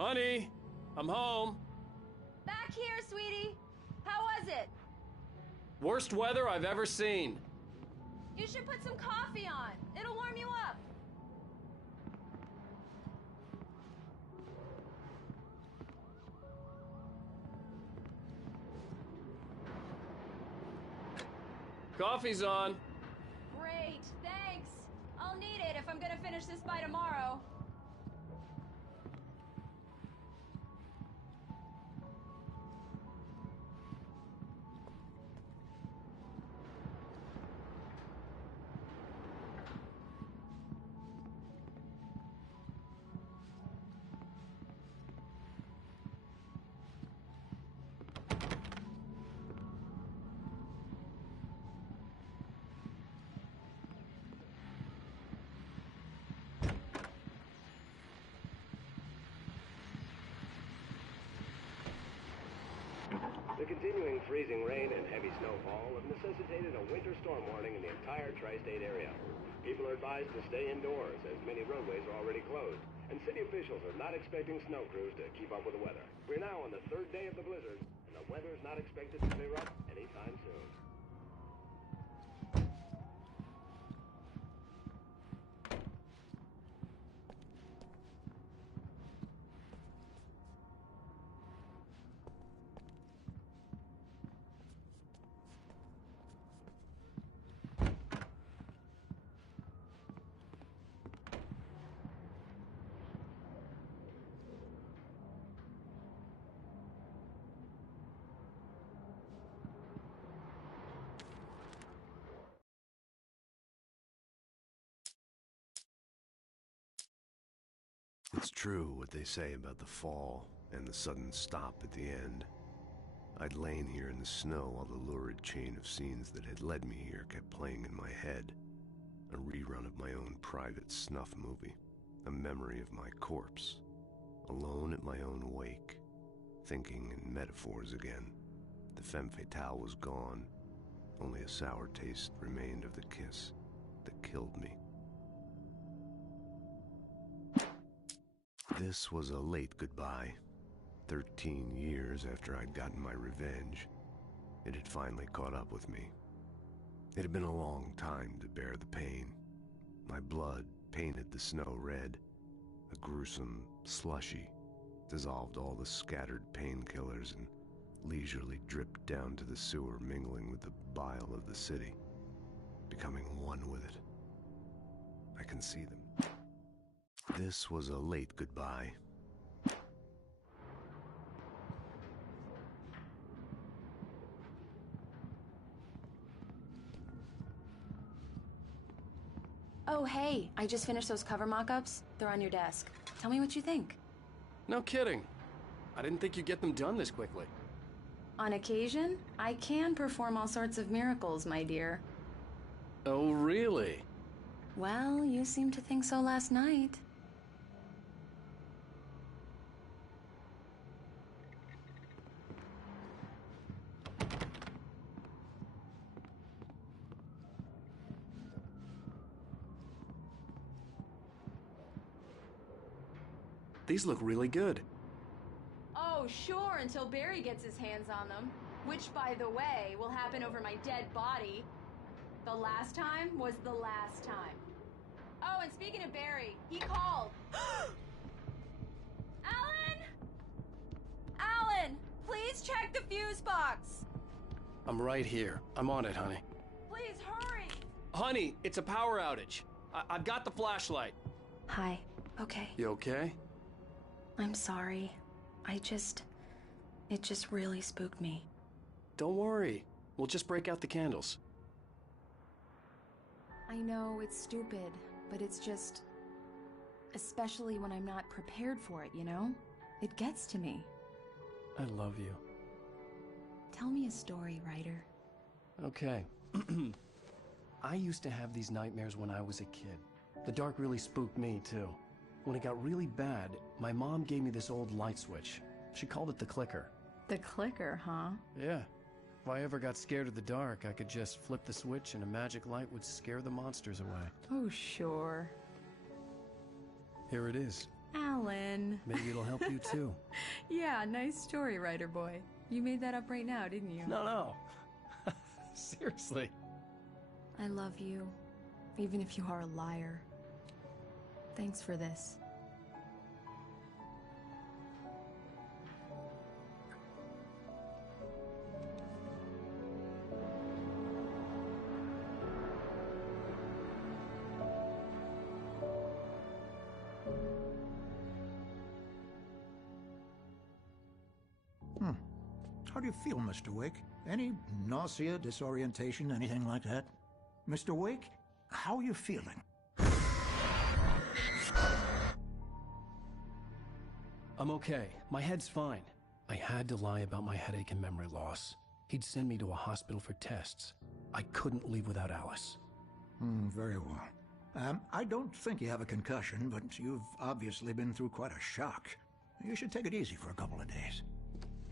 Honey, I'm home. Back here, sweetie. How was it? Worst weather I've ever seen. You should put some coffee on. It'll warm you up. Coffee's on. Great, thanks. I'll need it if I'm gonna finish this by tomorrow. The continuing freezing rain and heavy snowfall have necessitated a winter storm warning in the entire tri-state area. People are advised to stay indoors as many roadways are already closed, and city officials are not expecting snow crews to keep up with the weather. We're now on the third day of the blizzard, and the weather is not expected to clear up anytime soon. It's true what they say about the fall and the sudden stop at the end. I'd lain here in the snow while the lurid chain of scenes that had led me here kept playing in my head. A rerun of my own private snuff movie, a memory of my corpse, alone at my own wake, thinking in metaphors again. The femme fatale was gone, only a sour taste remained of the kiss that killed me. This was a late goodbye. 13 years after I'd gotten my revenge, it had finally caught up with me. It had been a long time to bear the pain. My blood painted the snow red. A gruesome slushy dissolved all the scattered painkillers and leisurely dripped down to the sewer, mingling with the bile of the city, becoming one with it. I can see them. This was a late goodbye. Oh, hey, I just finished those cover mock-ups. They're on your desk. Tell me what you think. No kidding. I didn't think you'd get them done this quickly. On occasion, I can perform all sorts of miracles, my dear. Oh, really? Well, you seemed to think so last night. These look really good. Oh, sure, until Barry gets his hands on them. Which, by the way, will happen over my dead body. The last time was the last time. Oh, and speaking of Barry, he called. Alan! Alan! Please check the fuse box! I'm right here. I'm on it, honey. Please, hurry! Honey, it's a power outage. I've got the flashlight. Hi. Okay. You okay? I'm sorry. It just really spooked me. Don't worry. We'll just break out the candles. I know it's stupid, but it's just... especially when I'm not prepared for it, you know? It gets to me. I love you. Tell me a story, writer. Okay. I used to have these nightmares when I was a kid. The dark really spooked me, too. When it got really bad, my mom gave me this old light switch. She called it the clicker. The clicker, huh? Yeah. If I ever got scared of the dark, I could just flip the switch and a magic light would scare the monsters away. Oh, sure. Here it is. Alan. Maybe it'll help you too. Yeah, nice story, writer boy. You made that up right now, didn't you? No. Seriously. I love you, even if you are a liar. Thanks for this. How do you feel, Mr. Wake? Any nausea, disorientation, anything like that? Mr. Wake, how are you feeling? I'm okay. My head's fine. I had to lie about my headache and memory loss. He'd send me to a hospital for tests. I couldn't leave without Alice. Very well. I don't think you have a concussion, but you've obviously been through quite a shock. You should take it easy for a couple of days.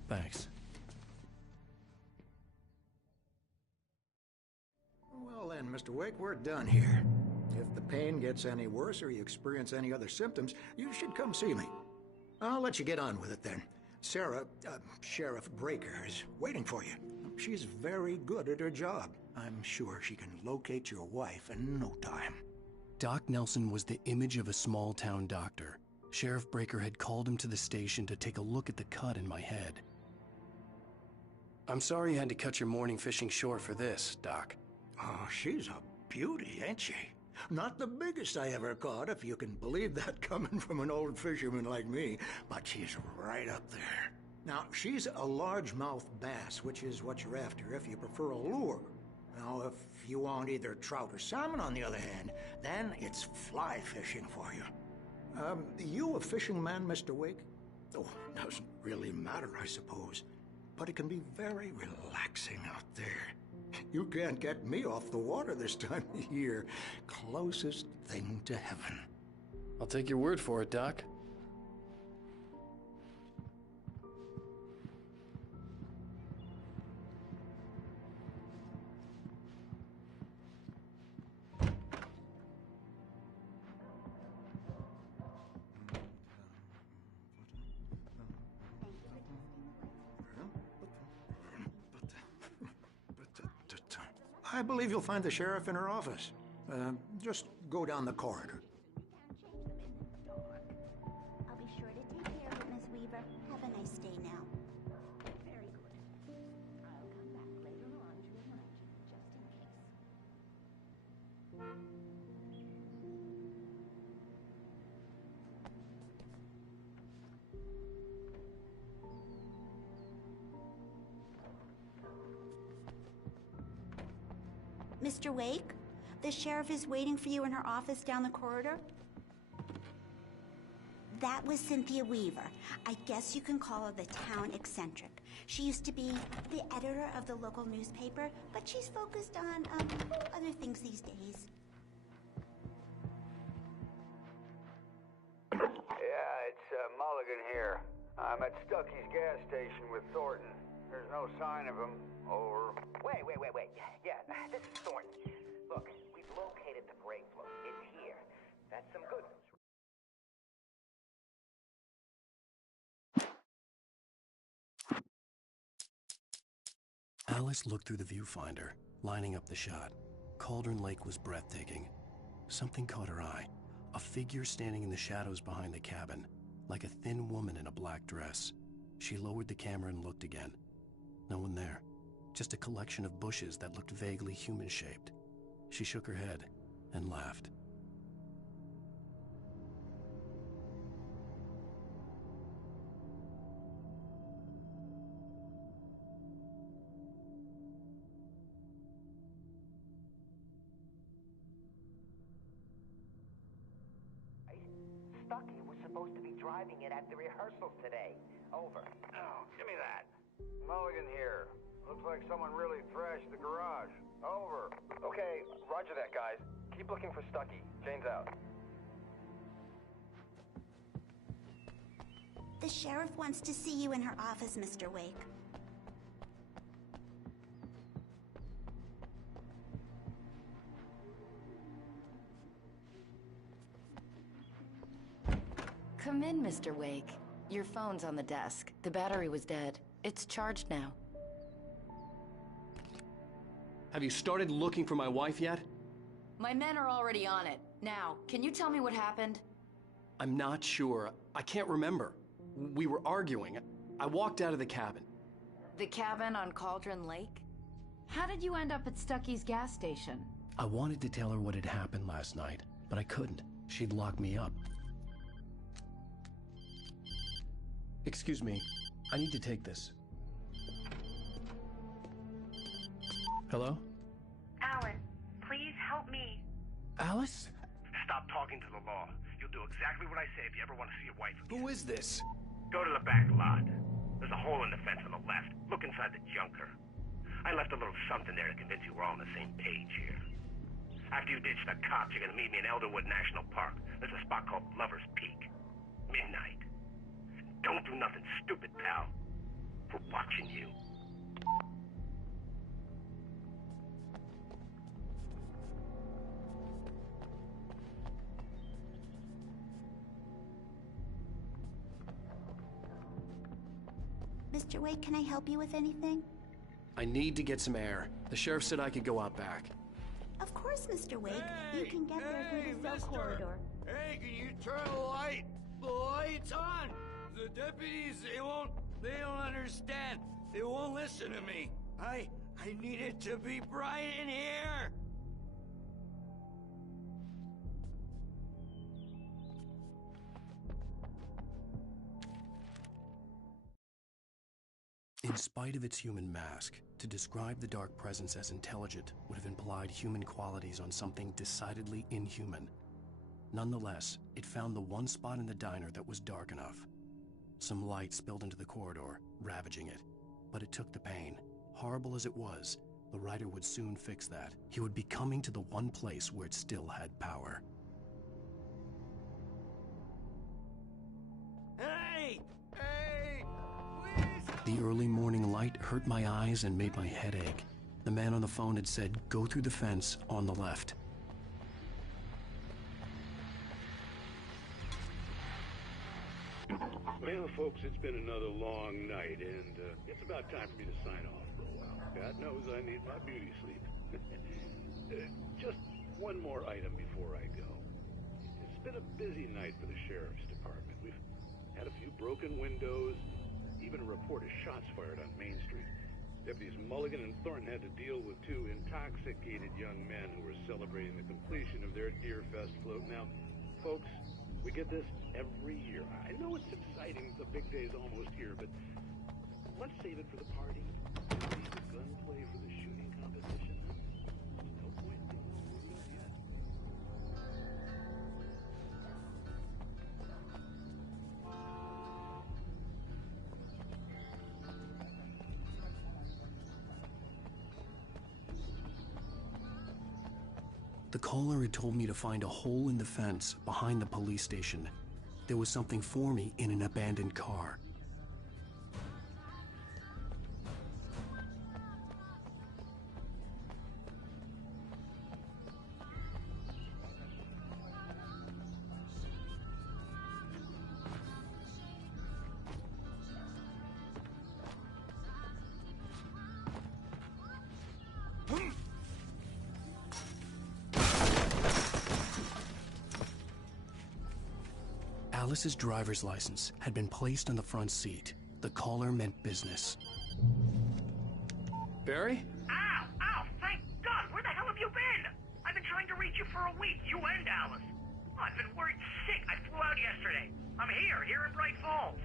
Thanks. Well then, Mr. Wake, we're done here. If the pain gets any worse or you experience any other symptoms, you should come see me. I'll let you get on with it then. Sarah, Sheriff Breaker, is waiting for you. She's very good at her job. I'm sure she can locate your wife in no time. Doc Nelson was the image of a small-town doctor. Sheriff Breaker had called him to the station to take a look at the cut in my head. I'm sorry you had to cut your morning fishing short for this, Doc. Oh, she's a beauty, ain't she? Not the biggest I ever caught, if you can believe that coming from an old fisherman like me, but she's right up there. Now, she's a largemouth bass, which is what you're after if you prefer a lure. Now, if you want either trout or salmon, on the other hand, then it's fly fishing for you. You a fishing man, Mr. Wake? Oh, doesn't really matter, I suppose. But it can be very relaxing out there. You can't get me off the water this time of year. Closest thing to heaven. I'll take your word for it, Doc. I believe you'll find the sheriff in her office. Just go down the corridor. I'll be sure to take care of it, Miss Weaver. Have a nice day now. Very good. I'll come back later on to remind you, just in case. Mr. Wake, the sheriff is waiting for you in her office down the corridor. That was Cynthia Weaver. I guess you can call her the town eccentric. She used to be the editor of the local newspaper, but she's focused on other things these days. Yeah, it's Mulligan here. I'm at Stucky's gas station with Thornton. There's no sign of him. Over. Wait. Yeah, this is Thornton. Look, we've located the brake float. It's here. That's some good news. Alice looked through the viewfinder, lining up the shot. Cauldron Lake was breathtaking. Something caught her eye. A figure standing in the shadows behind the cabin, like a thin woman in a black dress. She lowered the camera and looked again. No one there. Just a collection of bushes that looked vaguely human-shaped. She shook her head and laughed. Stucky was supposed to be driving it at the rehearsals today. Over. Oh, give me that. Mulligan here. Looks like someone really thrashed the garage. Over. Okay, roger that, guys. Keep looking for Stucky. Jane's out. The sheriff wants to see you in her office, Mr. Wake. Come in, Mr. Wake. Your phone's on the desk. The battery was dead. It's charged now. Have you started looking for my wife yet? My men are already on it. Now, can you tell me what happened? I'm not sure. I can't remember. We were arguing. I walked out of the cabin. The cabin on Cauldron Lake? How did you end up at Stucky's gas station? I wanted to tell her what had happened last night, but I couldn't. She'd lock me up. Excuse me. I need to take this. Hello? Alan, please help me. Alice? Stop talking to the law. You'll do exactly what I say if you ever want to see your wife again. Who is this? Go to the back lot. There's a hole in the fence on the left. Look inside the junker. I left a little something there to convince you we're all on the same page here. After you ditch the cops, you're gonna meet me in Elderwood National Park. There's a spot called Lover's Peak. Midnight. Don't do nothing stupid, pal. We're watching you. Mr. Wake, can I help you with anything? I need to get some air. The sheriff said I could go out back. Of course, Mr. Wake. You can get there through the cell corridor. Hey, can you turn the light? The light's on! The deputies, they don't understand. They won't listen to me. I need it to be bright in here! In spite of its human mask, to describe the dark presence as intelligent would have implied human qualities on something decidedly inhuman. Nonetheless, it found the one spot in the diner that was dark enough. Some light spilled into the corridor, ravaging it. But it took the pain. Horrible as it was, the writer would soon fix that. He would be coming to the one place where it still had power. Hey! Hey! Please! The early morning light hurt my eyes and made my head ache. The man on the phone had said, "Go through the fence on the left." Well, folks, it's been another long night, and it's about time for me to sign off for a while. God knows I need my beauty sleep. Just one more item before I go. It's been a busy night for the sheriff's department. We've had a few broken windows, even a report of shots fired on Main Street. Deputies Mulligan and Thornton had to deal with two intoxicated young men who were celebrating the completion of their Deer Fest float. Now, folks, we get this every year. I know it's exciting, the big day's almost here, but let's save it for the party. Leave the gunplay for the shooting competition. No point in this moving up yet. The caller had told me to find a hole in the fence behind the police station. There was something for me in an abandoned car. Alice's driver's license had been placed on the front seat. The caller meant business. Barry? Ow! Ow! Thank God! Where the hell have you been? I've been trying to reach you for a week, you and Alice. Oh, I've been worried sick. I flew out yesterday. I'm here in Bright Falls.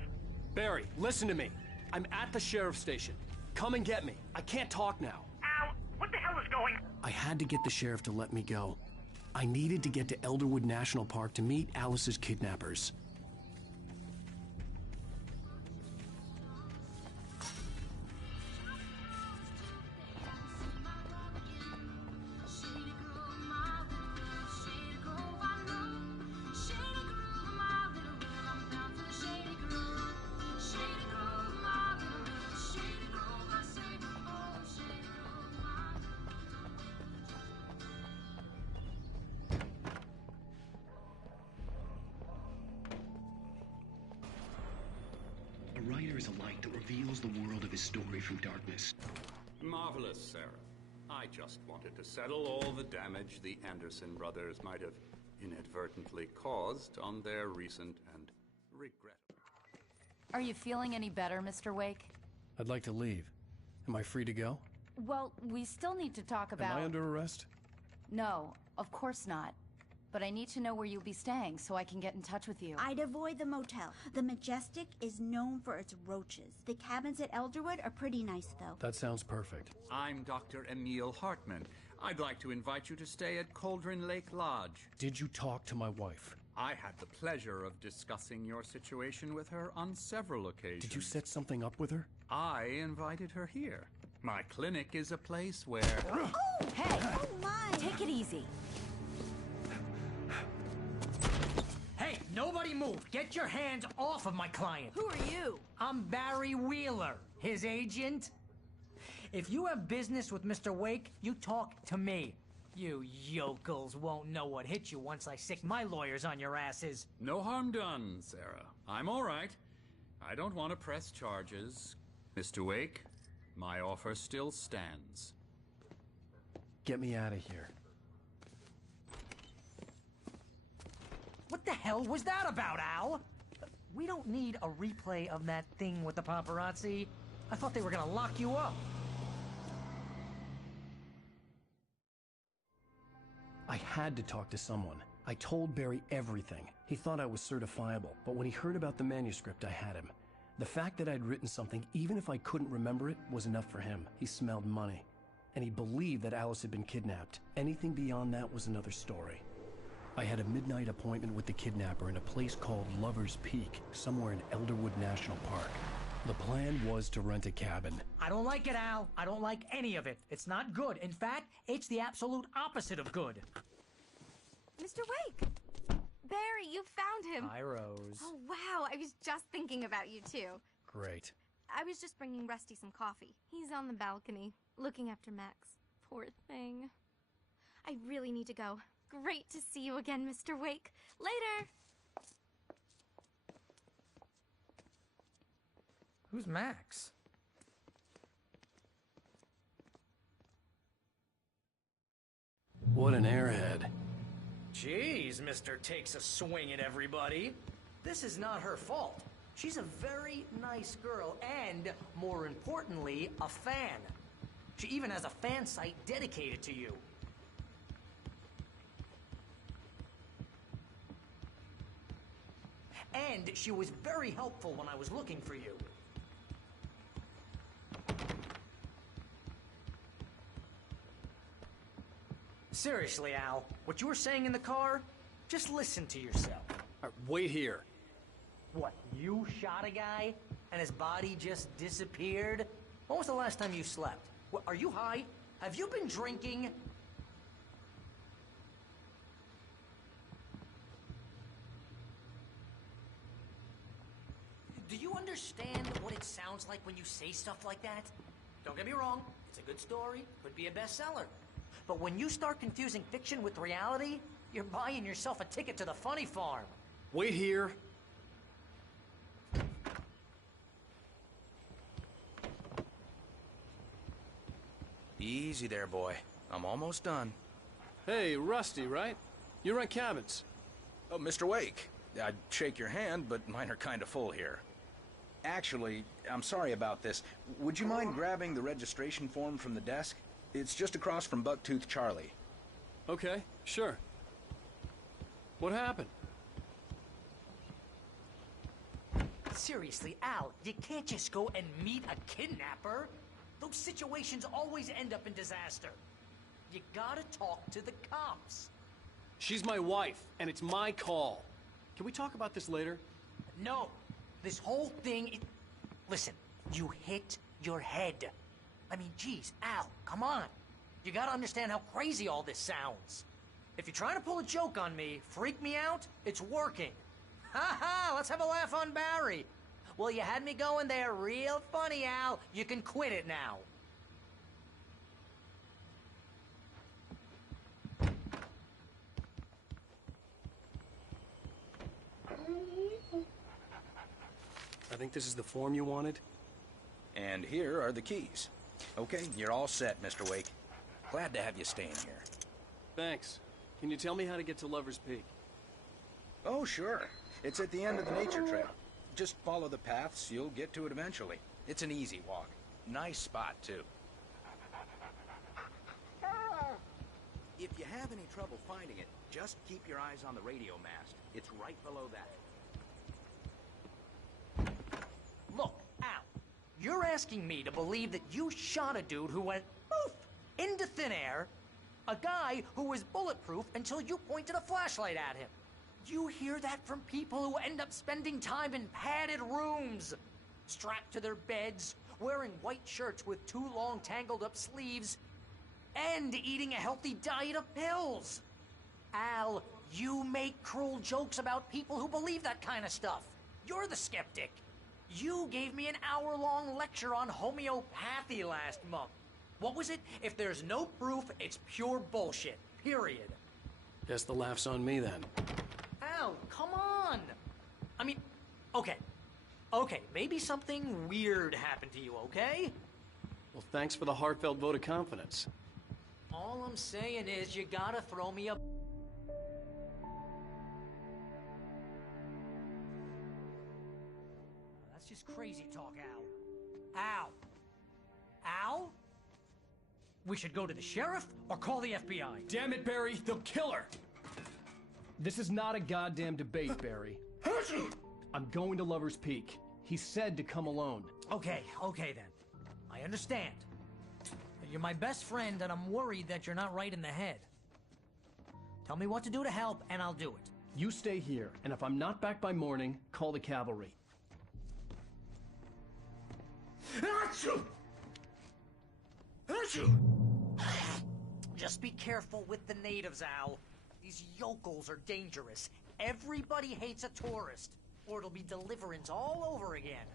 Barry, listen to me. I'm at the sheriff's station. Come and get me. I can't talk now. Ow! What the hell is going on? I had to get the sheriff to let me go. I needed to get to Elderwood National Park to meet Alice's kidnappers. there is a light that reveals the world of his story from darkness. Marvelous, Sarah. I just wanted to settle all the damage the Anderson brothers might have inadvertently caused on their recent and regrettable... Are you feeling any better, Mr. Wake? I'd like to leave. Am I free to go? Well, we still need to talk about... Am I under arrest? No, of course not. But I need to know where you'll be staying so I can get in touch with you. I'd avoid the motel. The Majestic is known for its roaches. The cabins at Elderwood are pretty nice, though. That sounds perfect. I'm Dr. Emil Hartman. I'd like to invite you to stay at Cauldron Lake Lodge. Did you talk to my wife? I had the pleasure of discussing your situation with her on several occasions. Did you set something up with her? I invited her here. My clinic is a place where... Oh! Hey! Oh, my! Take it easy. Hey, nobody move! Get your hands off of my client! Who are you? I'm Barry Wheeler, his agent. If you have business with Mr. Wake, you talk to me. You yokels won't know what hit you once I sick my lawyers on your asses. No harm done, Sarah. I'm all right. I don't want to press charges. Mr. Wake, my offer still stands. Get me out of here. What the hell was that about, Al? We don't need a replay of that thing with the paparazzi. I thought they were gonna lock you up. I had to talk to someone. I told Barry everything. He thought I was certifiable, but when he heard about the manuscript, I had him. The fact that I'd written something, even if I couldn't remember it, was enough for him. He smelled money. And he believed that Alice had been kidnapped. Anything beyond that was another story. I had a midnight appointment with the kidnapper in a place called Lover's Peak, somewhere in Elderwood National Park. The plan was to rent a cabin. I don't like it, Al. I don't like any of it. It's not good. In fact, it's the absolute opposite of good. Mr. Wake! Barry, you found him! Hi, Rose. Oh, wow. I was just thinking about you, too. Great. I was just bringing Rusty some coffee. He's on the balcony, looking after Max. Poor thing. I really need to go. Great to see you again, Mr. Wake. Later! Who's Max? What an airhead. Jeez, Mr. Takes a swing at everybody. This is not her fault. She's a very nice girl and, more importantly, a fan. She even has a fan site dedicated to you. And she was very helpful when I was looking for you. Seriously, Al, what you were saying in the car, just listen to yourself. Wait here. What, you shot a guy and his body just disappeared? When was the last time you slept? What, are you high? Have you been drinking? Do you understand what it sounds like when you say stuff like that? Don't get me wrong, it's a good story, could be a bestseller. But when you start confusing fiction with reality, you're buying yourself a ticket to the funny farm. Wait here. Easy there, boy. I'm almost done. Hey, Rusty, right? You rent cabins. Oh, Mr. Wake. I'd shake your hand, but mine are kind of full here. Actually, I'm sorry about this. Would you mind grabbing the registration form from the desk? It's just across from Bucktooth Charlie. Okay, sure. What happened? Seriously, Al, you can't just go and meet a kidnapper. Those situations always end up in disaster. You gotta talk to the cops. She's my wife, and it's my call. Can we talk about this later? No. This whole thing is... Listen, you hit your head. I mean, geez, Al, come on. You gotta understand how crazy all this sounds. If you're trying to pull a joke on me, freak me out, it's working. Ha ha, let's have a laugh on Barry. Well, you had me going there real funny, Al. You can quit it now. I think this is the form you wanted. And here are the keys. Okay, you're all set, Mr. Wake. Glad to have you staying here. Thanks. Can you tell me how to get to Lover's Peak? Oh, sure. It's at the end of the nature trail. Just follow the paths, you'll get to it eventually. It's an easy walk. Nice spot, too. If you have any trouble finding it, just keep your eyes on the radio mast. It's right below that. Look, Al, you're asking me to believe that you shot a dude who went poof into thin air, a guy who was bulletproof until you pointed a flashlight at him. You hear that from people who end up spending time in padded rooms, strapped to their beds, wearing white shirts with too long tangled up sleeves, and eating a healthy diet of pills. Al, you make cruel jokes about people who believe that kind of stuff. You're the skeptic. You gave me an hour-long lecture on homeopathy last month. What was it? If there's no proof, it's pure bullshit. Period. Guess the laugh's on me then. Al, come on! I mean, okay. Okay, maybe something weird happened to you, okay? Well, thanks for the heartfelt vote of confidence. All I'm saying is you gotta throw me a... That's just crazy talk, Al. Al! Al? We should go to the sheriff or call the FBI. Damn it, Barry, they'll kill her! This is not a goddamn debate, Barry. I'm going to Lover's Peak. He said to come alone. Okay then. I understand. You're my best friend, and I'm worried that you're not right in the head. Tell me what to do to help, and I'll do it. You stay here, and if I'm not back by morning, call the cavalry. Just be careful with the natives, Al. These yokels are dangerous. Everybody hates a tourist, or it'll be Deliverance all over again.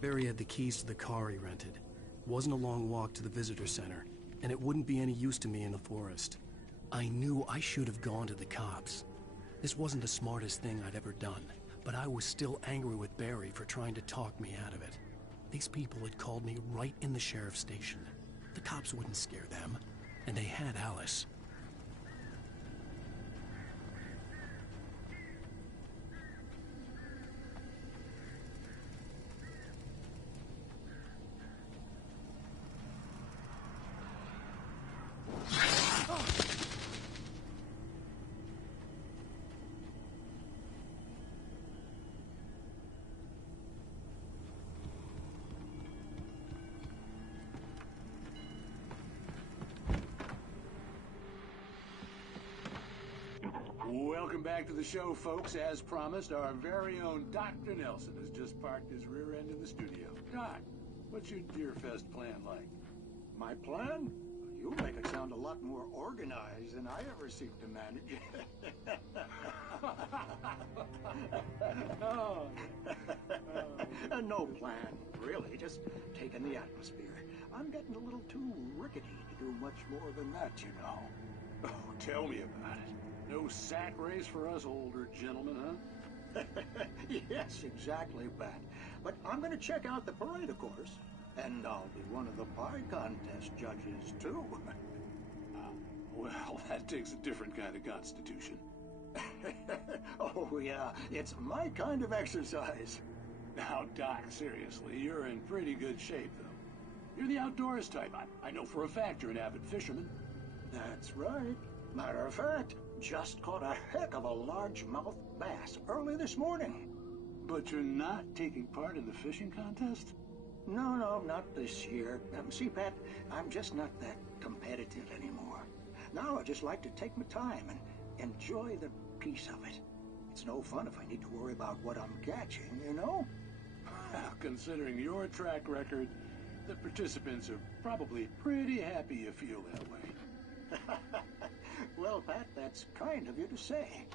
Barry had the keys to the car he rented. It wasn't a long walk to the visitor center, and it wouldn't be any use to me in the forest. I knew I should have gone to the cops. This wasn't the smartest thing I'd ever done, but I was still angry with Barry for trying to talk me out of it. These people had called me right in the sheriff's station. The cops wouldn't scare them, and they had Alice. Welcome back to the show, folks. As promised, our very own Dr. Nelson has just parked his rear end in the studio. Doc, what's your Deerfest plan like? My plan? You make it sound a lot more organized than I ever seem to manage. No plan, really. Just taking the atmosphere. I'm getting a little too rickety to do much more than that, you know. Oh, tell me about it. No sack race for us older gentlemen, huh? Yes, exactly, Pat. But I'm going to check out the parade, of course. And I'll be one of the pie contest judges, too. Well, that takes a different kind of constitution. Oh, yeah. It's my kind of exercise. Now, Doc, seriously, you're in pretty good shape, though. You're the outdoors type. I know for a fact you're an avid fisherman. That's right. Matter of fact, just caught a heck of a largemouth bass early this morning. But you're not taking part in the fishing contest? No, not this year. See, Pat, I'm just not that competitive anymore. Now I just like to take my time and enjoy the peace of it. It's no fun if I need to worry about what I'm catching, you know? Well, considering your track record, the participants are probably pretty happy you feel that way. Well, Pat, that's kind of you to say.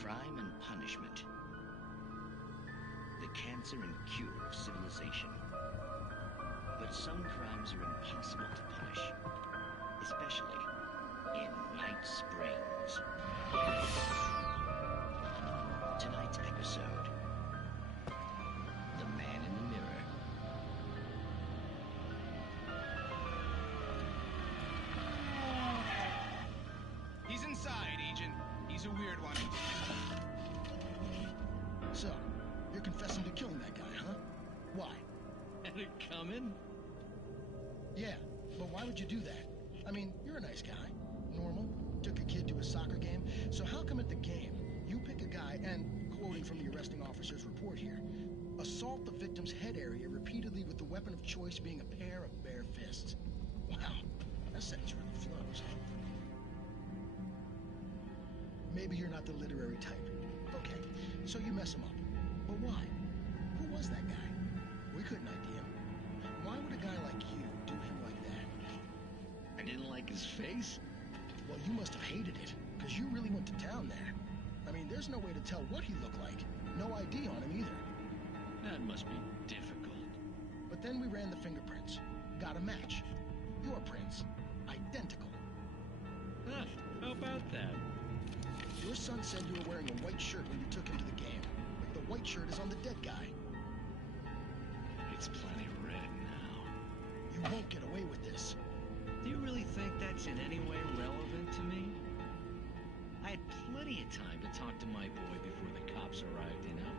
Crime and punishment. The cancer and cure of civilization. But some crimes are impossible to punish, especially in Night Springs. Tonight's episode, The Man in the Mirror. He's inside, Agent. He's a weird one. So, you're confessing to killing that guy, huh? Why? Had it coming? Yeah, but why would you do that? I mean, you're a nice guy. Normal. Took a kid to a soccer game. So how come at the game, you pick a guy and, quoting from the arresting officer's report here, assault the victim's head area repeatedly with the weapon of choice being a pair of bare fists? Wow, that sentence really flows, huh? Maybe you're not the literary type. Okay, so you mess him up. But why? Who was that guy? We couldn't ID him. Why would a guy like you do him like that? I didn't like his face? Well, you must have hated it, because you really went to town there. I mean, there's no way to tell what he looked like. No ID on him either. That must be difficult. But then we ran the fingerprints. Got a match. Your prints. Identical. Huh, how about that? Your son said you were wearing a white shirt when you took him to the game. But the white shirt is on the dead guy. It's plenty red now. You won't get away with this. Do you really think that's in any way relevant to me? I had plenty of time to talk to my boy before the cops arrived, you know?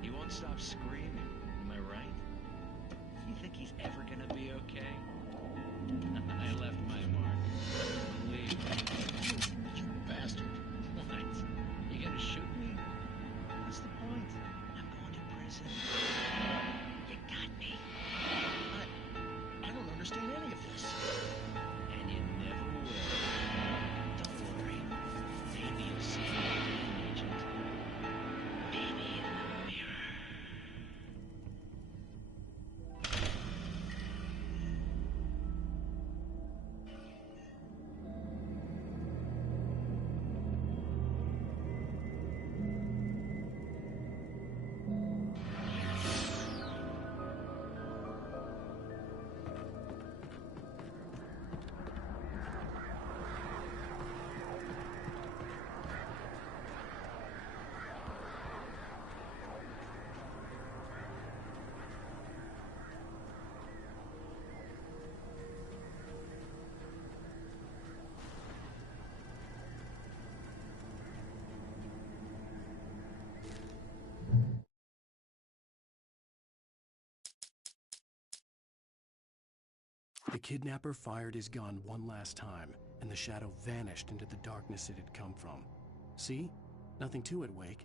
He won't stop screaming, am I right? You think he's ever gonna be okay? I left my mark. Believe me. You bastard. What? You gonna shoot me? What's the point? I'm going to prison. You got me. I don't understand any of this. And you never will. Don't worry. Maybe you'll see it again, Agent. Maybe in the mirror. The kidnapper fired his gun one last time, and the shadow vanished into the darkness it had come from. See? Nothing to it, Wake.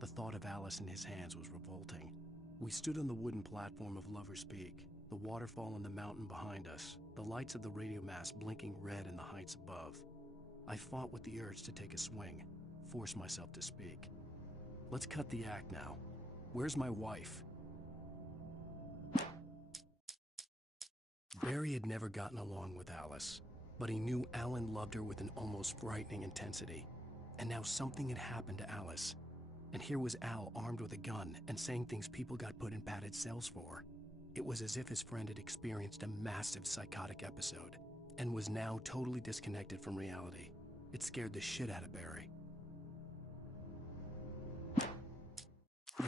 The thought of Alice in his hands was revolting. We stood on the wooden platform of Lover's Peak, the waterfall on the mountain behind us, the lights of the radio mast blinking red in the heights above. I fought with the urge to take a swing, force myself to speak. Let's cut the act now. Where's my wife? Barry had never gotten along with Alice, but he knew Alan loved her with an almost frightening intensity. And now something had happened to Alice. And here was Al armed with a gun and saying things people got put in padded cells for. It was as if his friend had experienced a massive psychotic episode and was now totally disconnected from reality. It scared the shit out of Barry.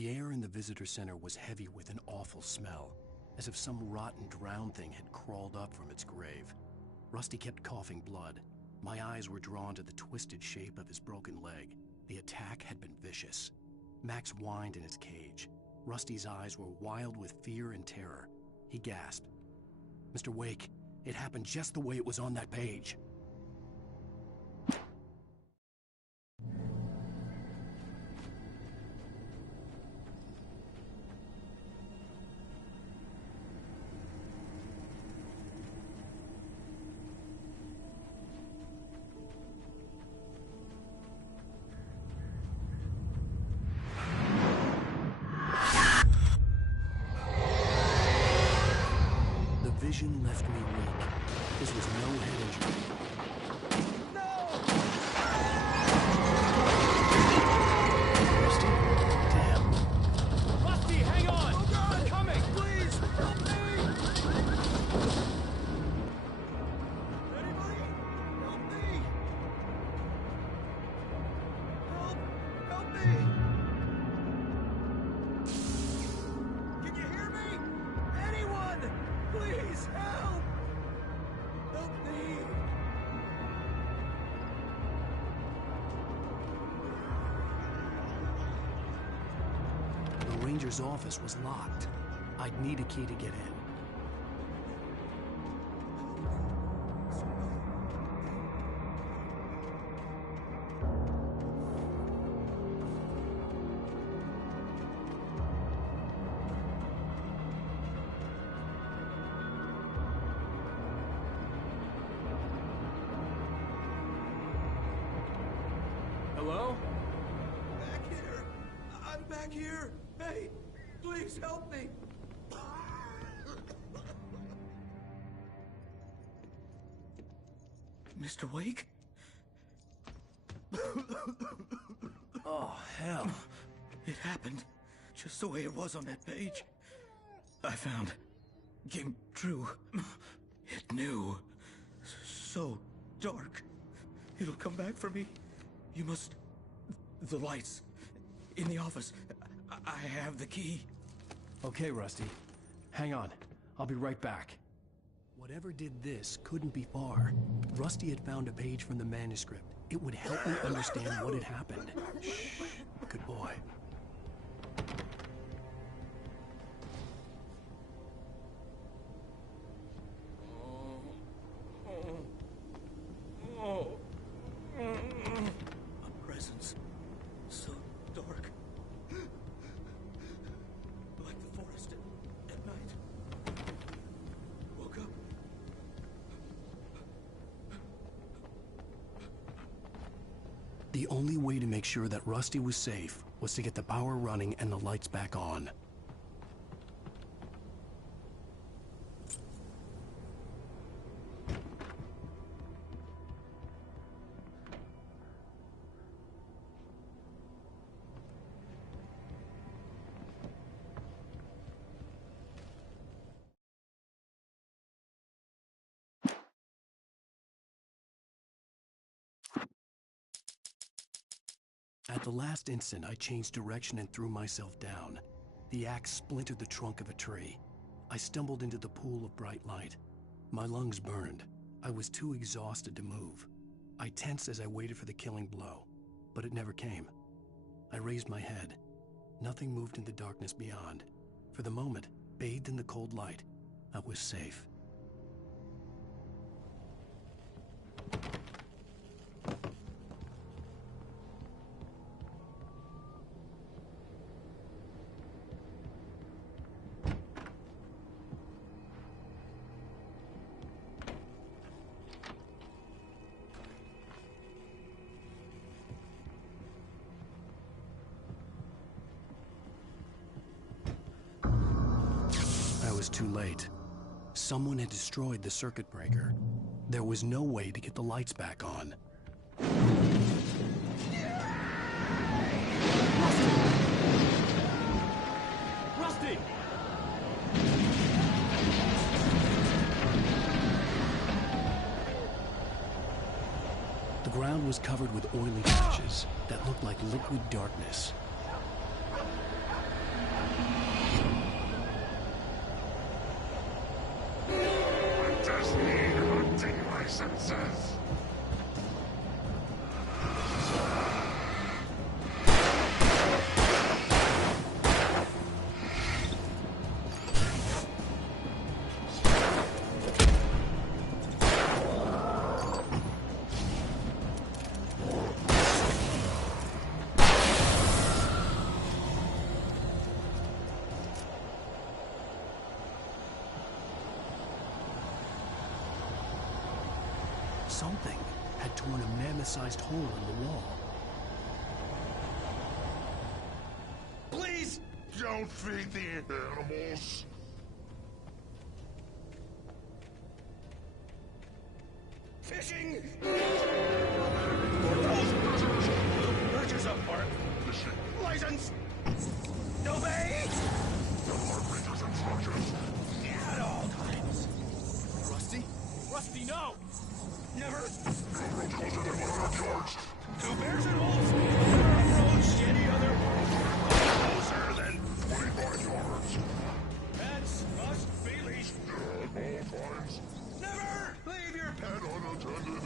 The air in the visitor center was heavy with an awful smell, as if some rotten drowned thing had crawled up from its grave. Rusty kept coughing blood. My eyes were drawn to the twisted shape of his broken leg. The attack had been vicious. Max whined in his cage. Rusty's eyes were wild with fear and terror. He gasped. "Mr. Wake, it happened just the way it was on that page." Vision left me weak. This was no head injury. Rusty? Damn. Rusty, hang on! Oh God! I'm coming! Please! Help me! Anybody? Help me! Help me! Can you hear me? Anyone! Please, help! Help me! The ranger's office was locked. I'd need a key to get in. Hello? Back here! I'm back here! Hey! Please help me! Mr. Wake? Oh, hell. It happened just the way it was on that page. I found. Came true. It knew. So dark. It'll come back for me. You must... The lights. In the office. I have the key. Okay, Rusty. Hang on. I'll be right back. Whatever did this couldn't be far. Rusty had found a page from the manuscript. It would help me understand what had happened. Shh. Good boy. only way to make sure that Rusty was safe was to get the power running and the lights back on. At the last instant, I changed direction and threw myself down. The axe splintered the trunk of a tree. I stumbled into the pool of bright light. My lungs burned. I was too exhausted to move. I tensed as I waited for the killing blow, but it never came. I raised my head. Nothing moved in the darkness beyond. For the moment, bathed in the cold light, I was safe. I was too late. Someone had destroyed the circuit breaker. There was no way to get the lights back on. Rusty! The ground was covered with oily patches that looked like liquid darkness. Licenses. Something had torn a mammoth-sized hole in the wall. Please don't feed the animals. Fishing! For those purchase a park license! Obey! At all times. Rusty? Rusty, no! Never! Two bears and wolves! Never approached any other closer than 25 yards. Pets must be leashed. At all times. Never leave your pet unattended.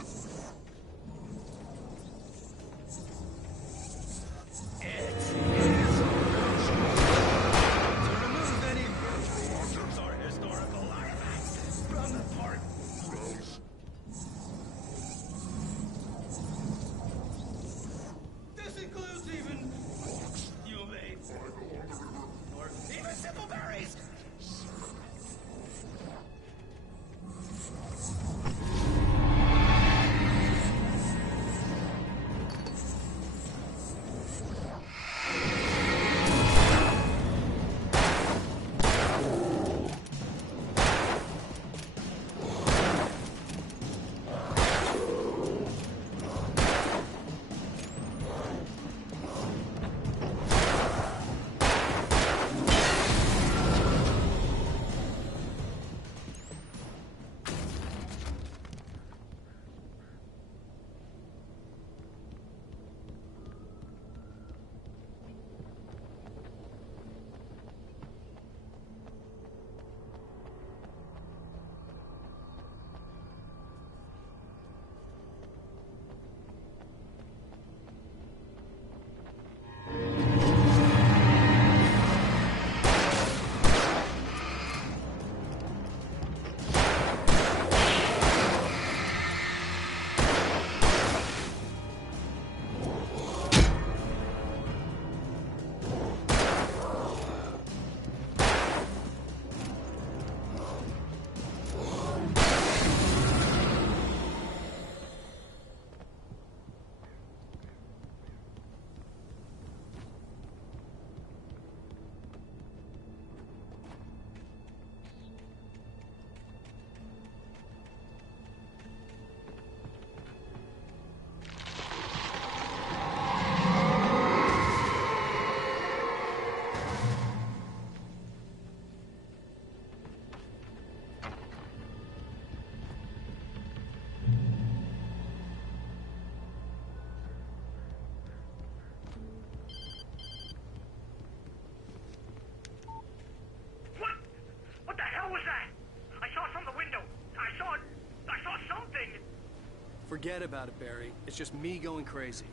Forget about it, Barry. It's just me going crazy.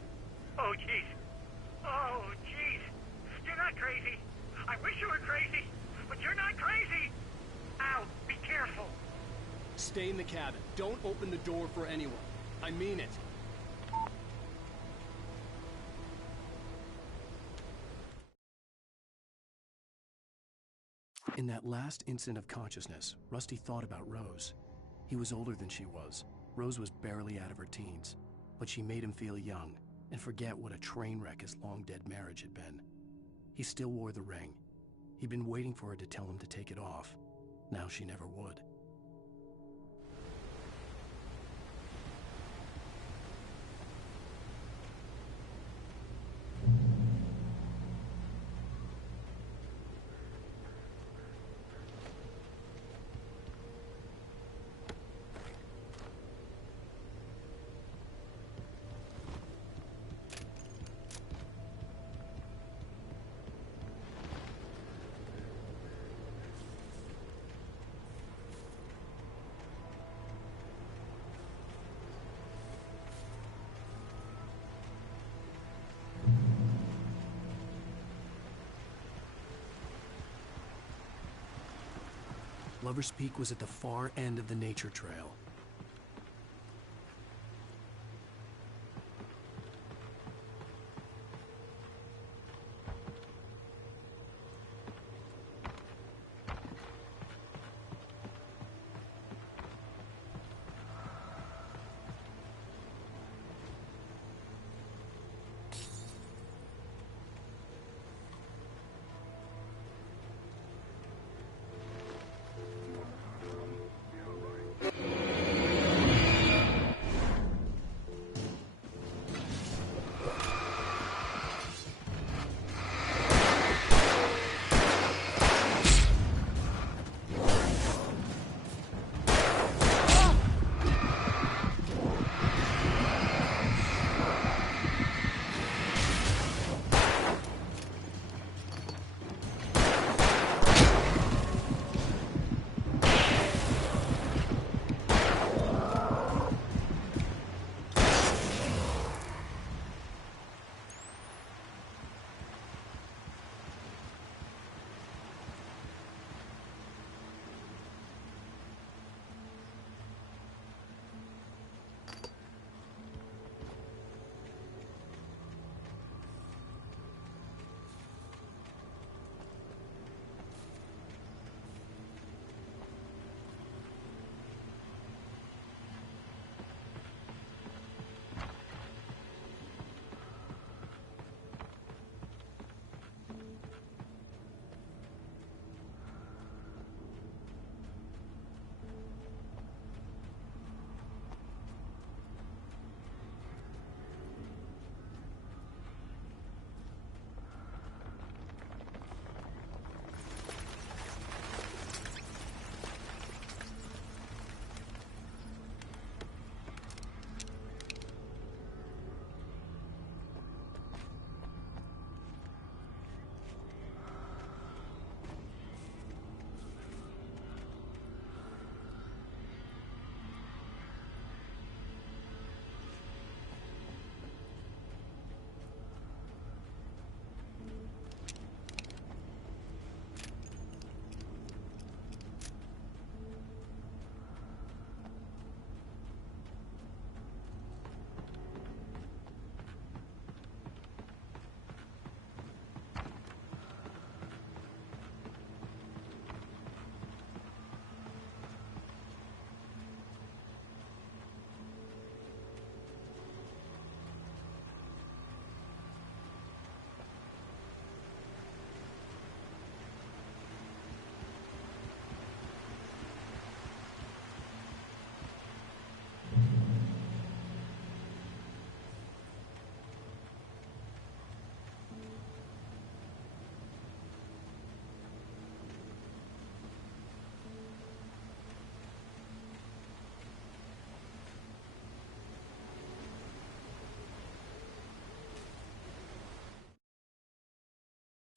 Oh, jeez. Oh, jeez. You're not crazy. I wish you were crazy, but you're not crazy. Al, be careful. Stay in the cabin. Don't open the door for anyone. I mean it. In that last instant of consciousness, Rusty thought about Rose. He was older than she was. Rose was barely out of her teens, but she made him feel young and forget what a train wreck his long-dead marriage had been. He still wore the ring. He'd been waiting for her to tell him to take it off. Now she never would. Lover's Peak was at the far end of the nature trail.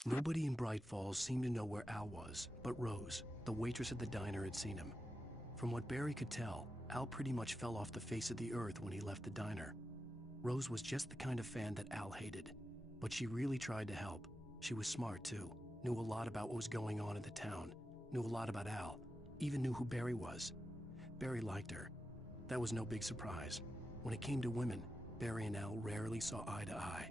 Nobody in Bright Falls seemed to know where Al was, but Rose, the waitress at the diner, had seen him. From what Barry could tell, Al pretty much fell off the face of the earth when he left the diner. Rose was just the kind of fan that Al hated, but she really tried to help. She was smart, too, knew a lot about what was going on in the town, knew a lot about Al, even knew who Barry was. Barry liked her. That was no big surprise. When it came to women, Barry and Al rarely saw eye to eye.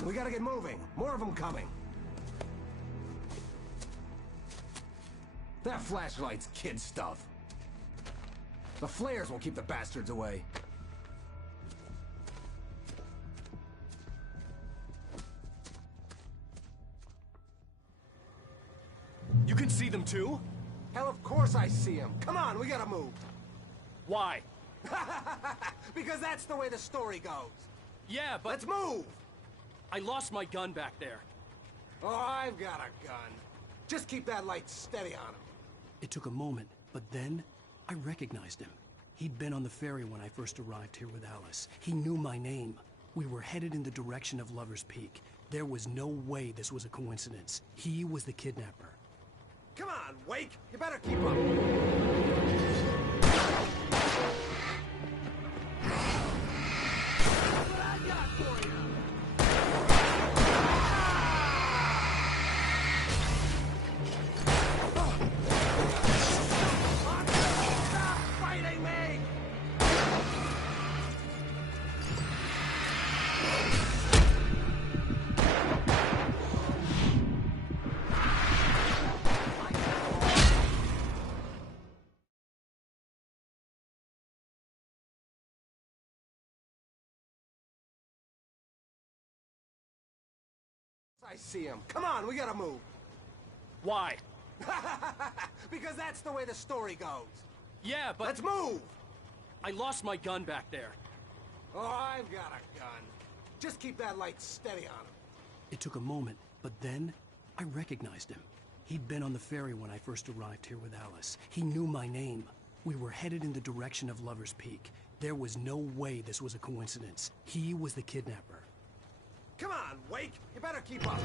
on, we gotta get moving. More of them coming. That flashlight's kid stuff. The flares will keep the bastards away. You can see them too? Hell, of course I see them. Come on, we gotta move. Why? Because that's the way the story goes. Yeah, but... Let's move! I lost my gun back there. Oh, I've got a gun. Just keep that light steady on him. It took a moment, but then I recognized him. He'd been on the ferry when I first arrived here with Alice. He knew my name. We were headed in the direction of Lover's Peak. There was no way this was a coincidence. He was the kidnapper. Come on, Wake! You better keep up! What I got for you! Stop fighting me! I see him. Come on, we gotta move. Why? Because that's the way the story goes. Yeah, but... Let's move! I lost my gun back there. Oh, I've got a gun. Just keep that light steady on him. It took a moment, but then I recognized him. He'd been on the ferry when I first arrived here with Alice. He knew my name. We were headed in the direction of Lover's Peak. There was no way this was a coincidence. He was the kidnapper. Come on, Wake! You better keep up!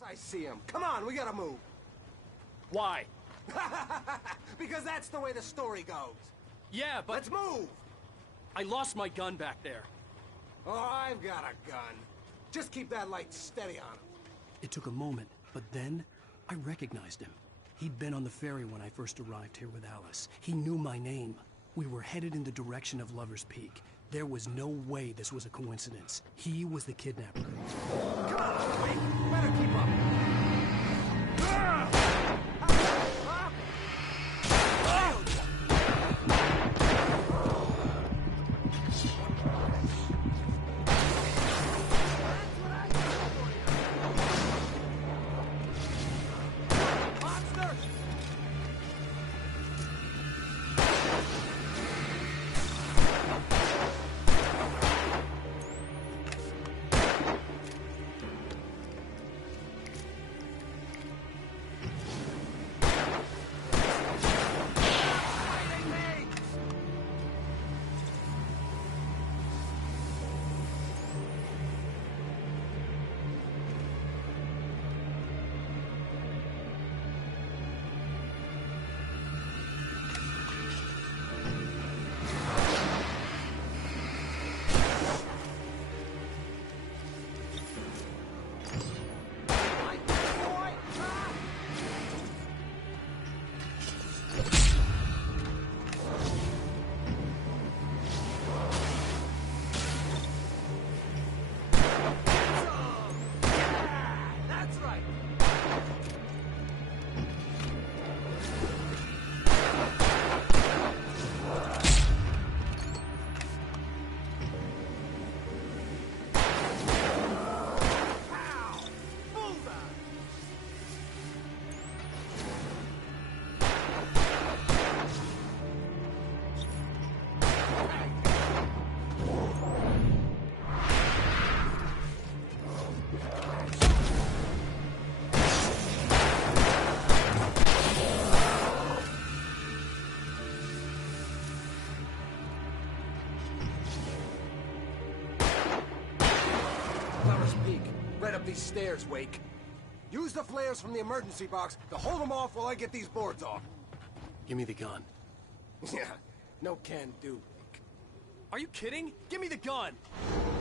I see him. Come on, we gotta move. Why? Because that's the way the story goes. Yeah, but... Let's move! I lost my gun back there. Oh, I've got a gun. Just keep that light steady on him. It took a moment, but then I recognized him. He'd been on the ferry when I first arrived here with Alice. He knew my name. We were headed in the direction of Lover's Peak. There was no way this was a coincidence. He was the kidnapper. Come on, Wake! You better keep up! Right up these stairs, Wake. Use the flares from the emergency box to hold them off while I get these boards off. Give me the gun. Yeah, no can do, Wake. Are you kidding? Give me the gun!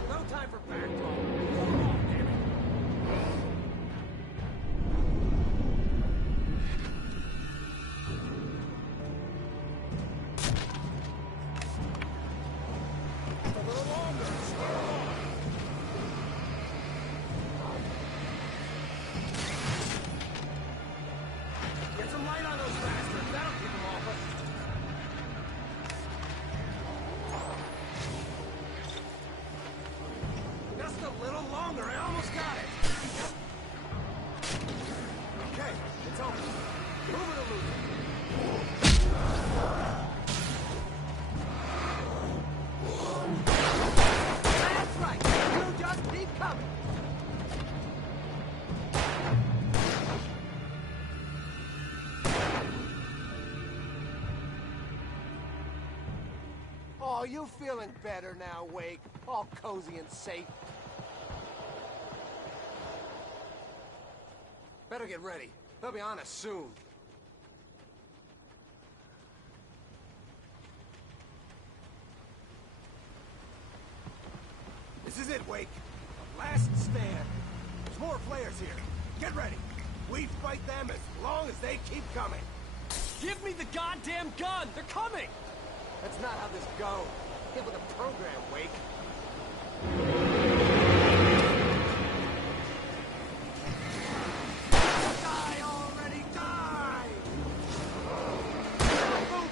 No time for back talk. Hold them off, damn it. Get some light on those bastards. That'll keep them off us. Just a little longer. I almost got it. Okay, it's over. Move it or lose it. That's right. You just keep coming. Oh, you feeling better now, Wake? All cozy and safe. Better get ready. They'll be on us soon. This is it, Wake. The last stand. There's more flares here. Get ready. We fight them as long as they keep coming. Give me the goddamn gun! They're coming! That's not how this goes. Get with the program, Wake. Die already, die! Stop moving!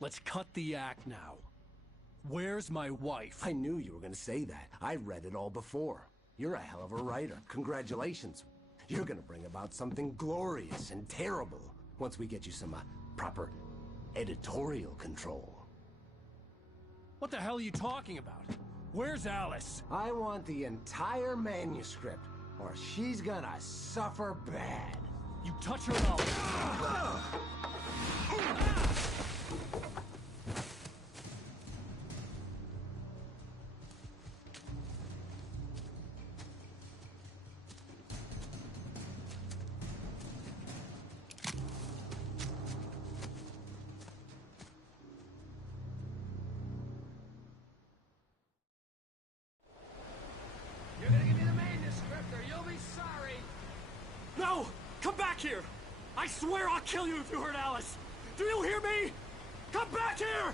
Let's cut the act now. Where's my wife? I knew you were going to say that. I read it all before. You're a hell of a writer. Congratulations. You're going to bring about something glorious and terrible once we get you some proper editorial control. What the hell are you talking about? Where's Alice? I want the entire manuscript, or she's gonna suffer bad. You touch her now. You're gonna give me the manuscript, or you'll be sorry. No! Come back here! I swear I'll kill you if you hurt Alice! Do you hear me? Come back here!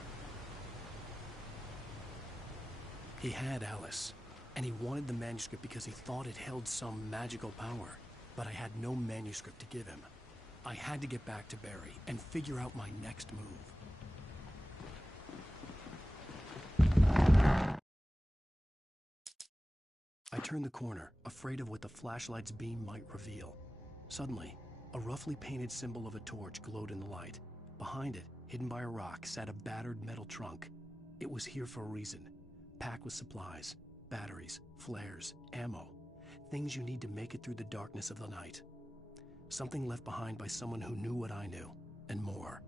He had Alice. And he wanted the manuscript because he thought it held some magical power. But I had no manuscript to give him. I had to get back to Barry and figure out my next move. I turned the corner, afraid of what the flashlight's beam might reveal. Suddenly, a roughly painted symbol of a torch glowed in the light. Behind it, hidden by a rock, sat a battered metal trunk. It was here for a reason, packed with supplies, batteries, flares, ammo, things you need to make it through the darkness of the night. Something left behind by someone who knew what I knew, and more.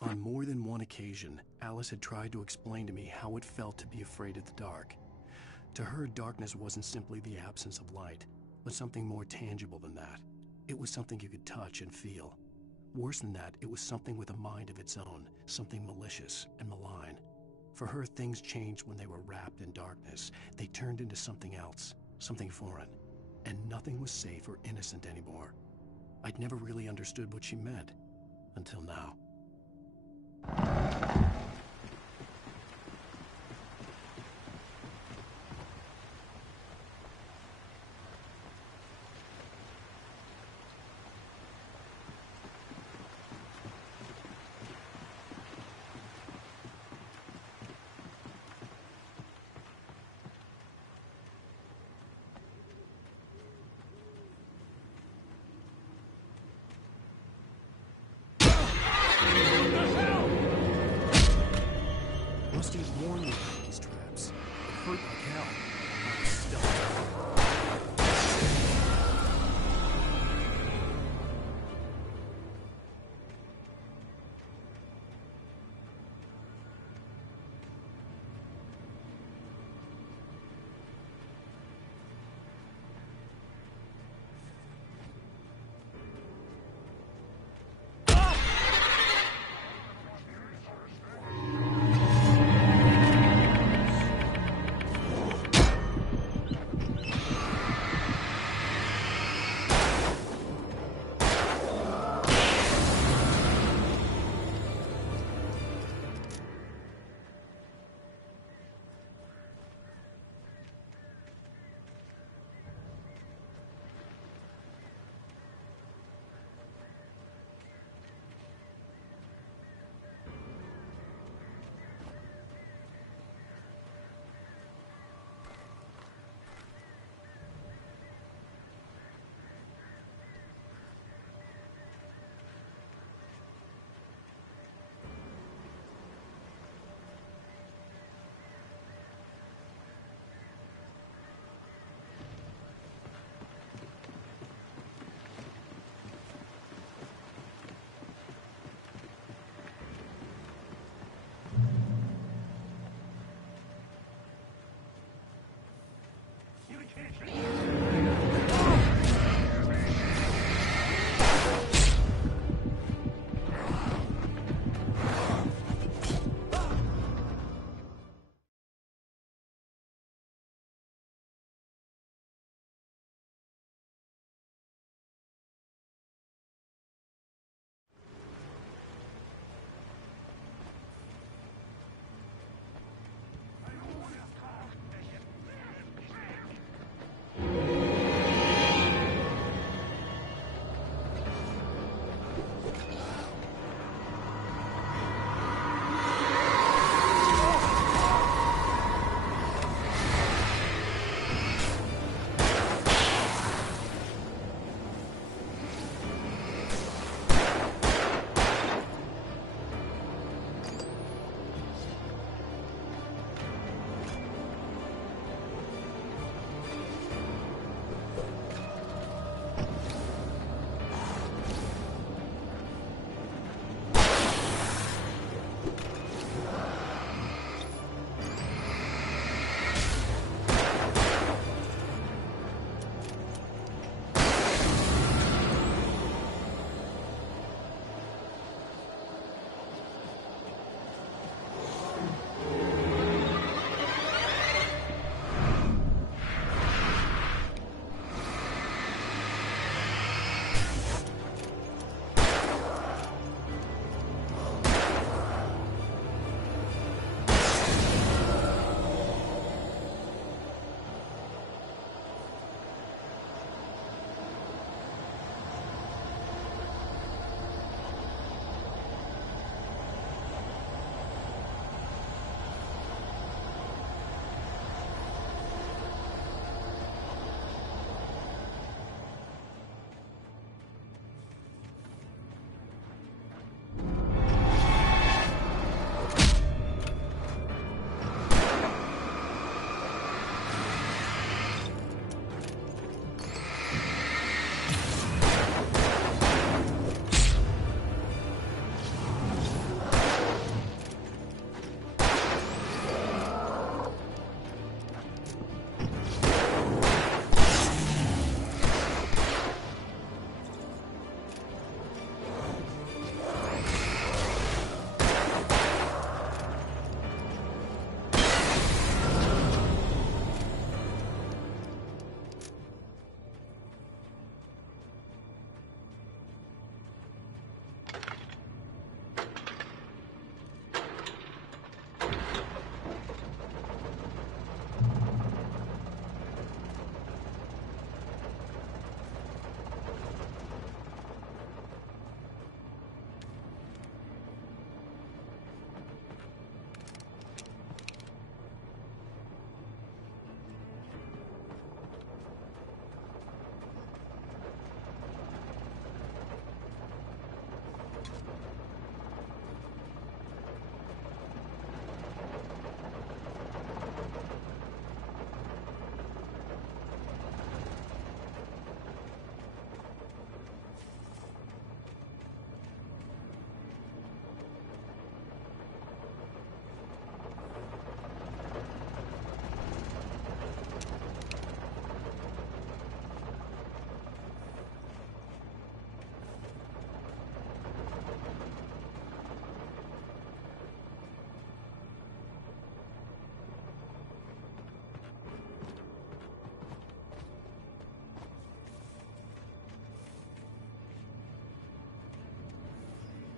On more than one occasion, Alice had tried to explain to me how it felt to be afraid of the dark. To her, darkness wasn't simply the absence of light, but something more tangible than that. It was something you could touch and feel. Worse than that, it was something with a mind of its own, something malicious and malign. For her, things changed when they were wrapped in darkness. They turned into something else, something foreign, and nothing was safe or innocent anymore. I'd never really understood what she meant, until now. Rusty had warned me about these traps. It hurt like hell. I was stuck.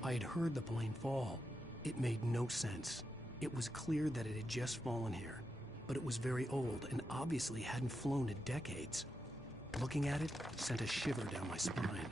I had heard the plane fall. It made no sense. It was clear that it had just fallen here, but it was very old and obviously hadn't flown in decades. Looking at it sent a shiver down my spine.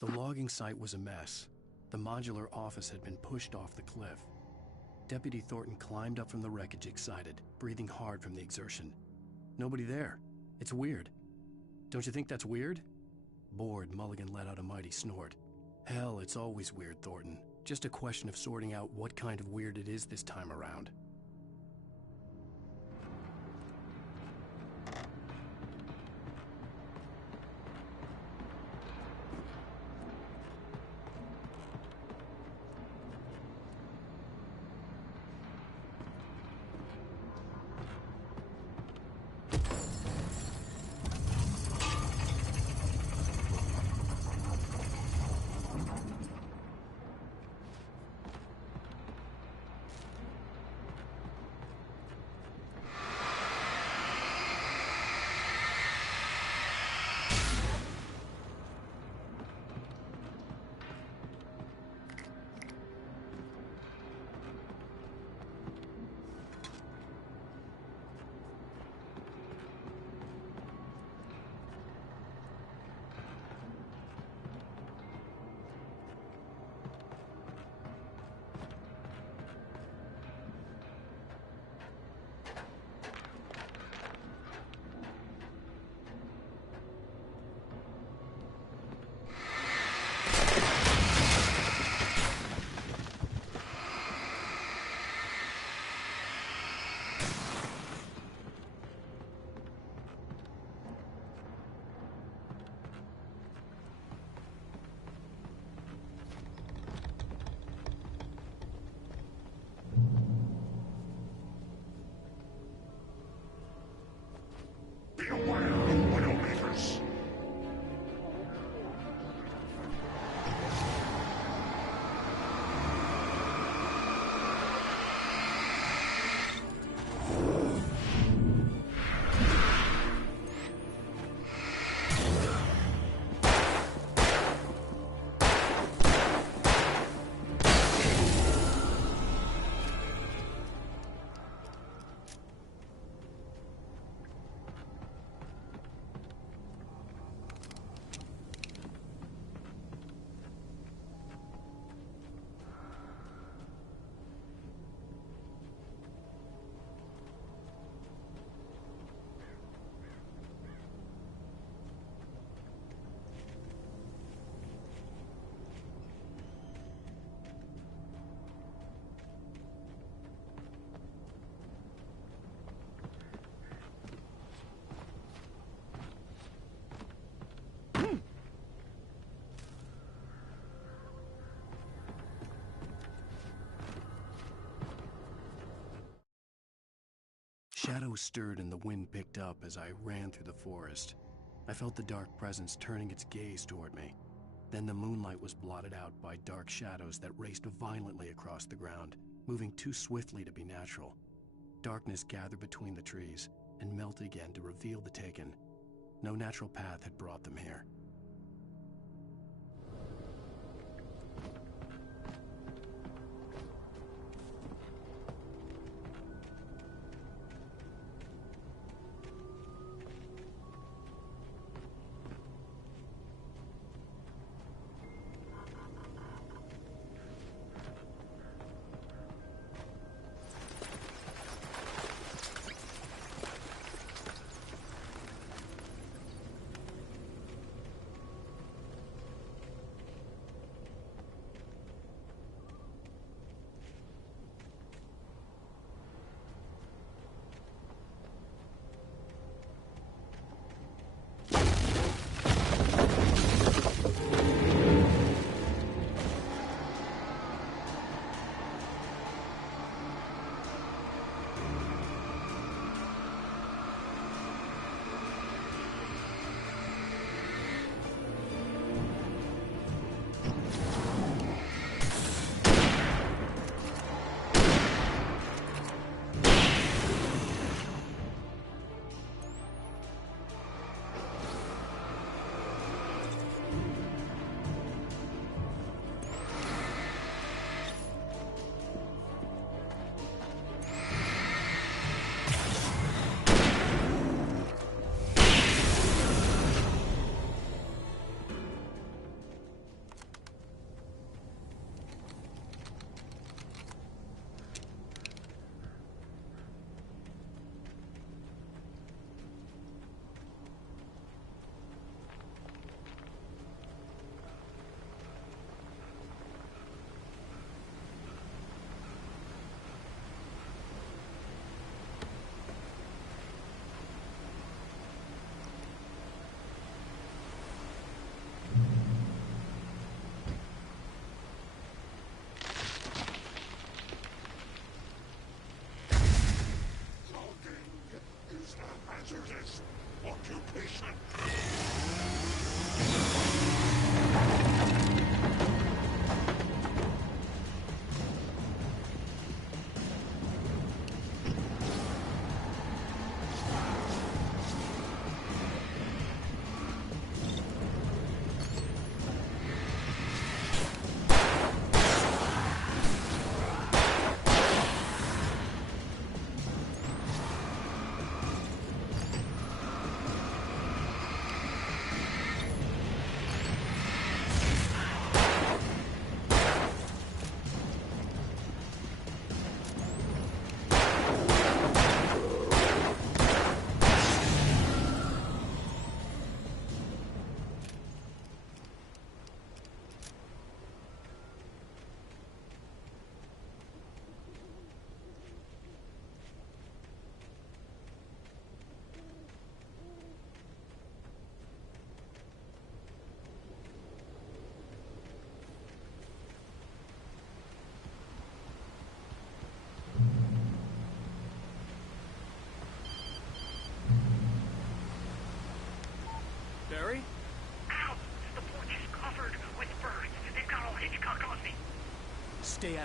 The logging site was a mess. The modular office had been pushed off the cliff. Deputy Thornton climbed up from the wreckage excited, breathing hard from the exertion. Nobody there. It's weird. Don't you think that's weird? Bored, Mulligan let out a mighty snort. Hell, it's always weird, Thornton. Just a question of sorting out what kind of weird it is this time around. Shadows stirred and the wind picked up as I ran through the forest. I felt the dark presence turning its gaze toward me. Then the moonlight was blotted out by dark shadows that raced violently across the ground, moving too swiftly to be natural. Darkness gathered between the trees and melted again to reveal the Taken. No natural path had brought them here.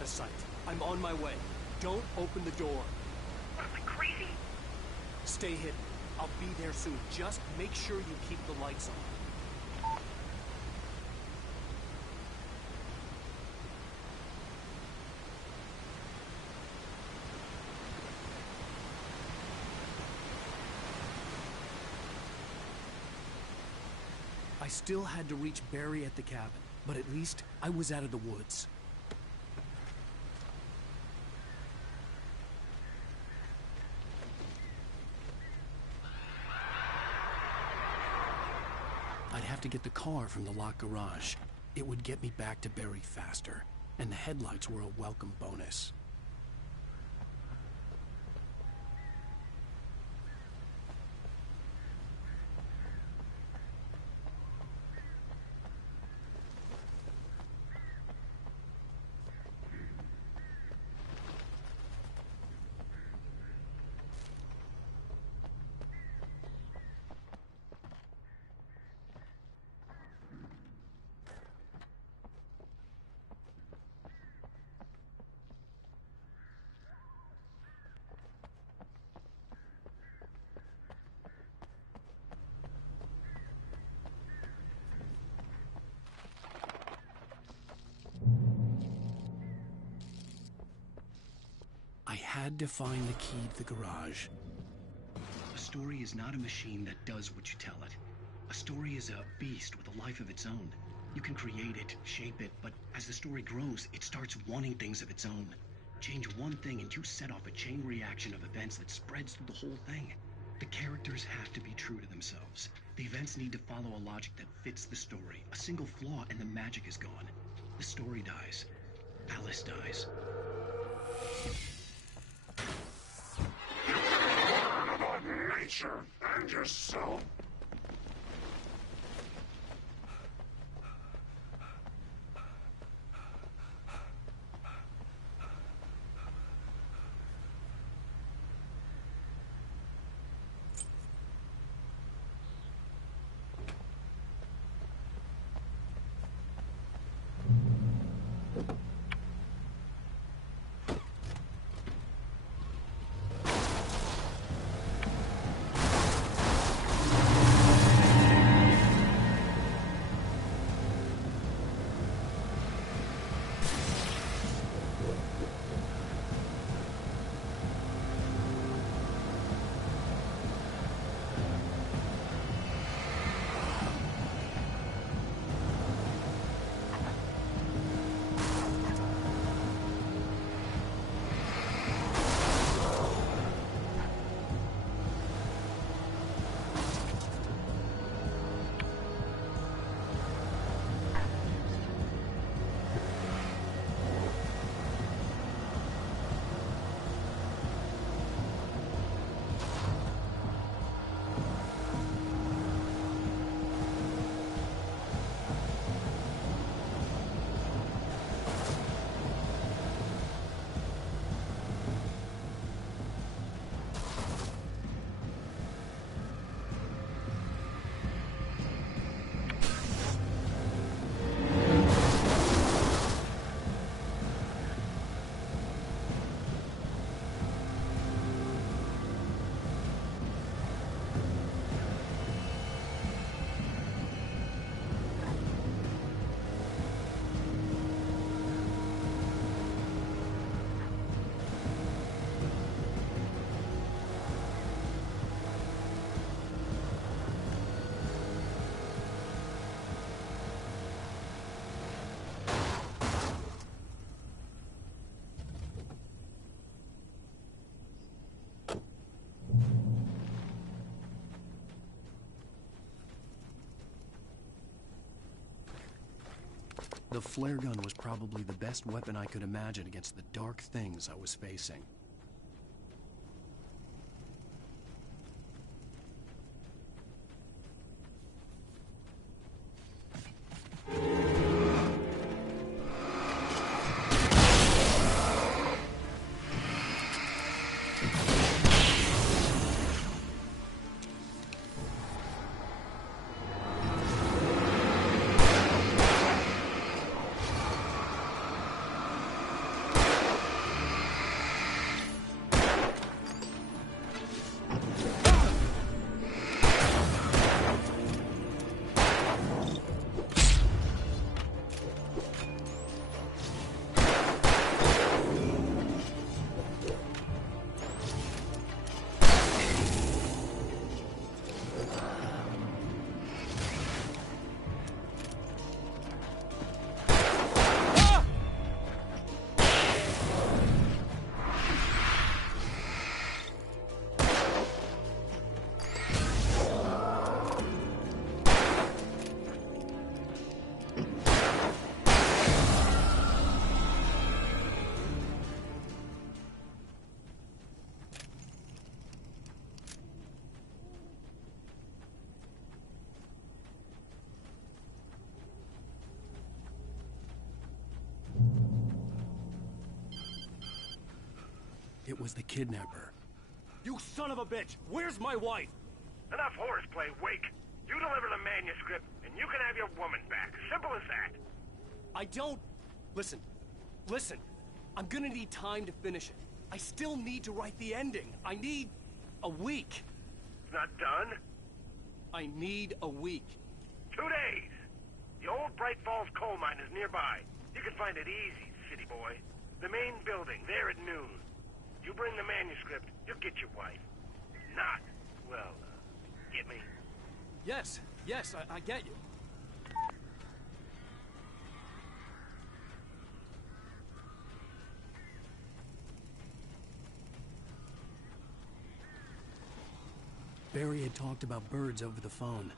out of sight. I'm on my way. Don't open the door. What, am I crazy? Stay hidden. I'll be there soon. Just make sure you keep the lights on. I still had to reach Barry at the cabin, but at least I was out of the woods. I'd have to get the car from the locked garage. It would get me back to Barry faster, and the headlights were a welcome bonus. I had to find the key to the garage. A story is not a machine that does what you tell it. A story is a beast with a life of its own. You can create it, shape it, but as the story grows, it starts wanting things of its own. Change one thing and you set off a chain reaction of events that spreads through the whole thing. The characters have to be true to themselves. The events need to follow a logic that fits the story. A single flaw and the magic is gone. The story dies. Alice dies. Nature and yourself. The flare gun was probably the best weapon I could imagine against the dark things I was facing. was the kidnapper. You son of a bitch! Where's my wife? Enough horseplay, Wake. You deliver the manuscript, and you can have your woman back. Simple as that. I don't... Listen. Listen. I'm gonna need time to finish it. I still need to write the ending. I need... a week. It's not done? I need a week. 2 days. The old Bright Falls coal mine is nearby. You can find it easy, city boy. The main building, there at noon. You bring the manuscript, you'll get your wife. Not, well, get me? Yes, I get you. Barry had talked about birds over the phone.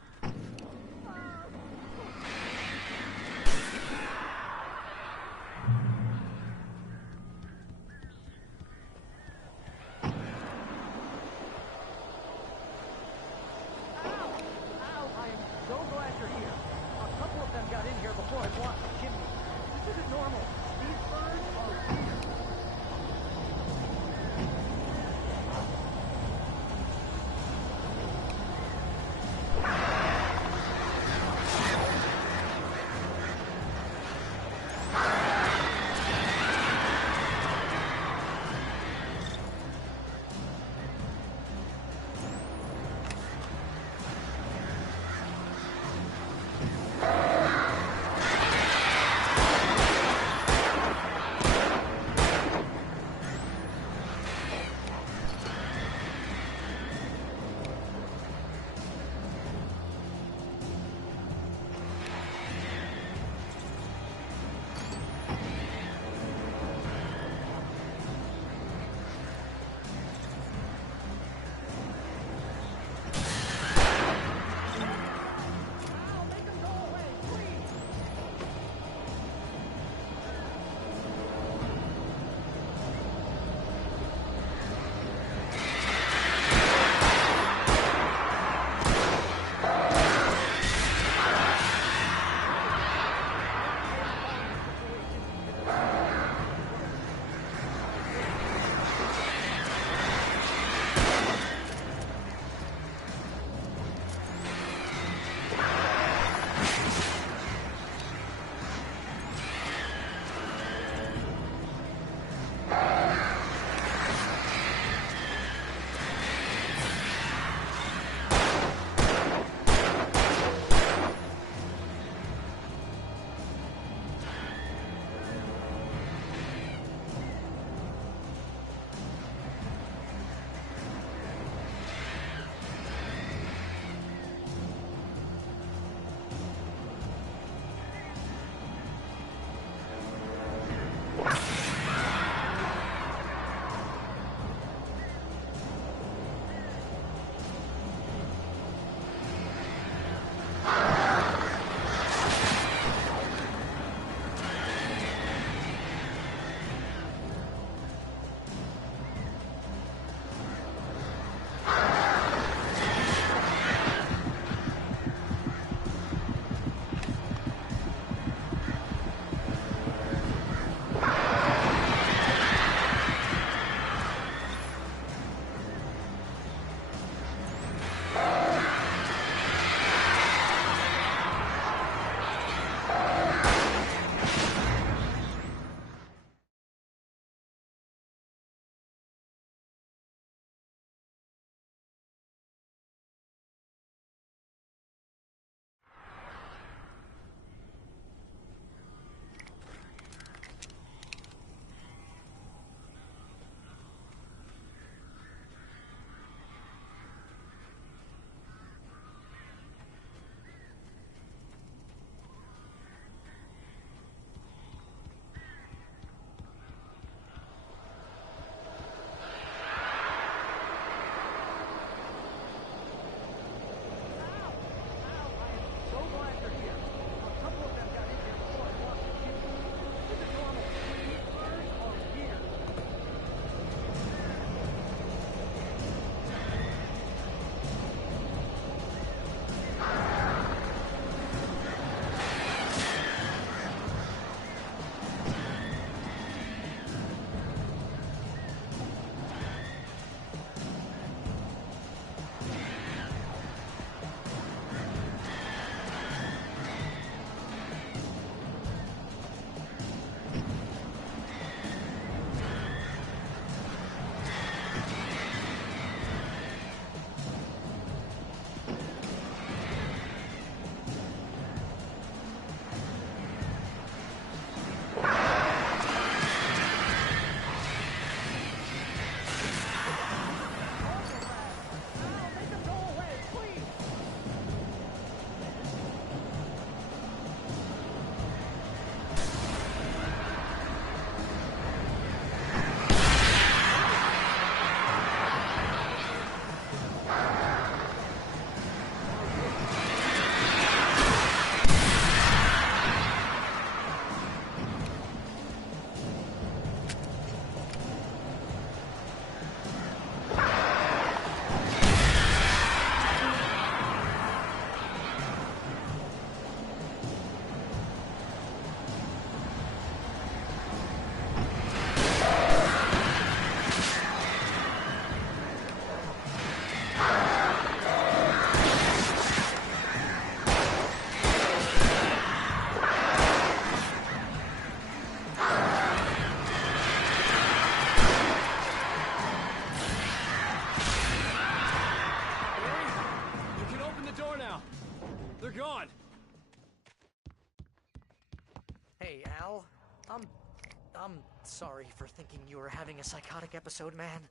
I'm sorry for thinking you were having a psychotic episode, man.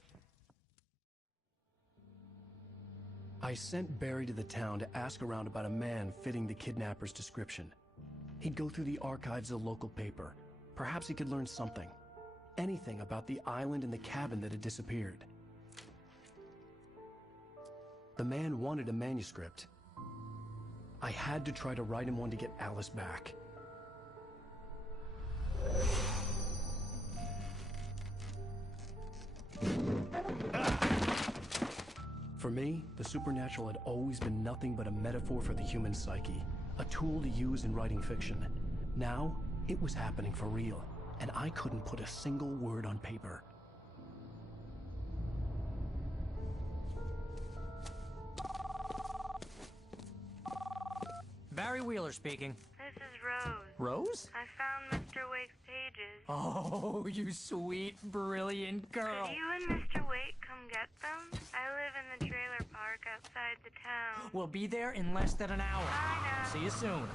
I sent Barry to the town to ask around about a man fitting the kidnapper's description. He'd go through the archives of the local paper. Perhaps he could learn something. Anything about the island and the cabin that had disappeared. The man wanted a manuscript. I had to try to write him one to get Alice back. For me, the supernatural had always been nothing but a metaphor for the human psyche, a tool to use in writing fiction. Now, it was happening for real, and I couldn't put a single word on paper. Barry Wheeler speaking. This is Rose. Rose? I found Mr. Wake's pages. Oh, you sweet, brilliant girl. Could you and Mr. Wake come get them? I live in the trailer park outside the town. We'll be there in less than an hour. Bye now. See you soon.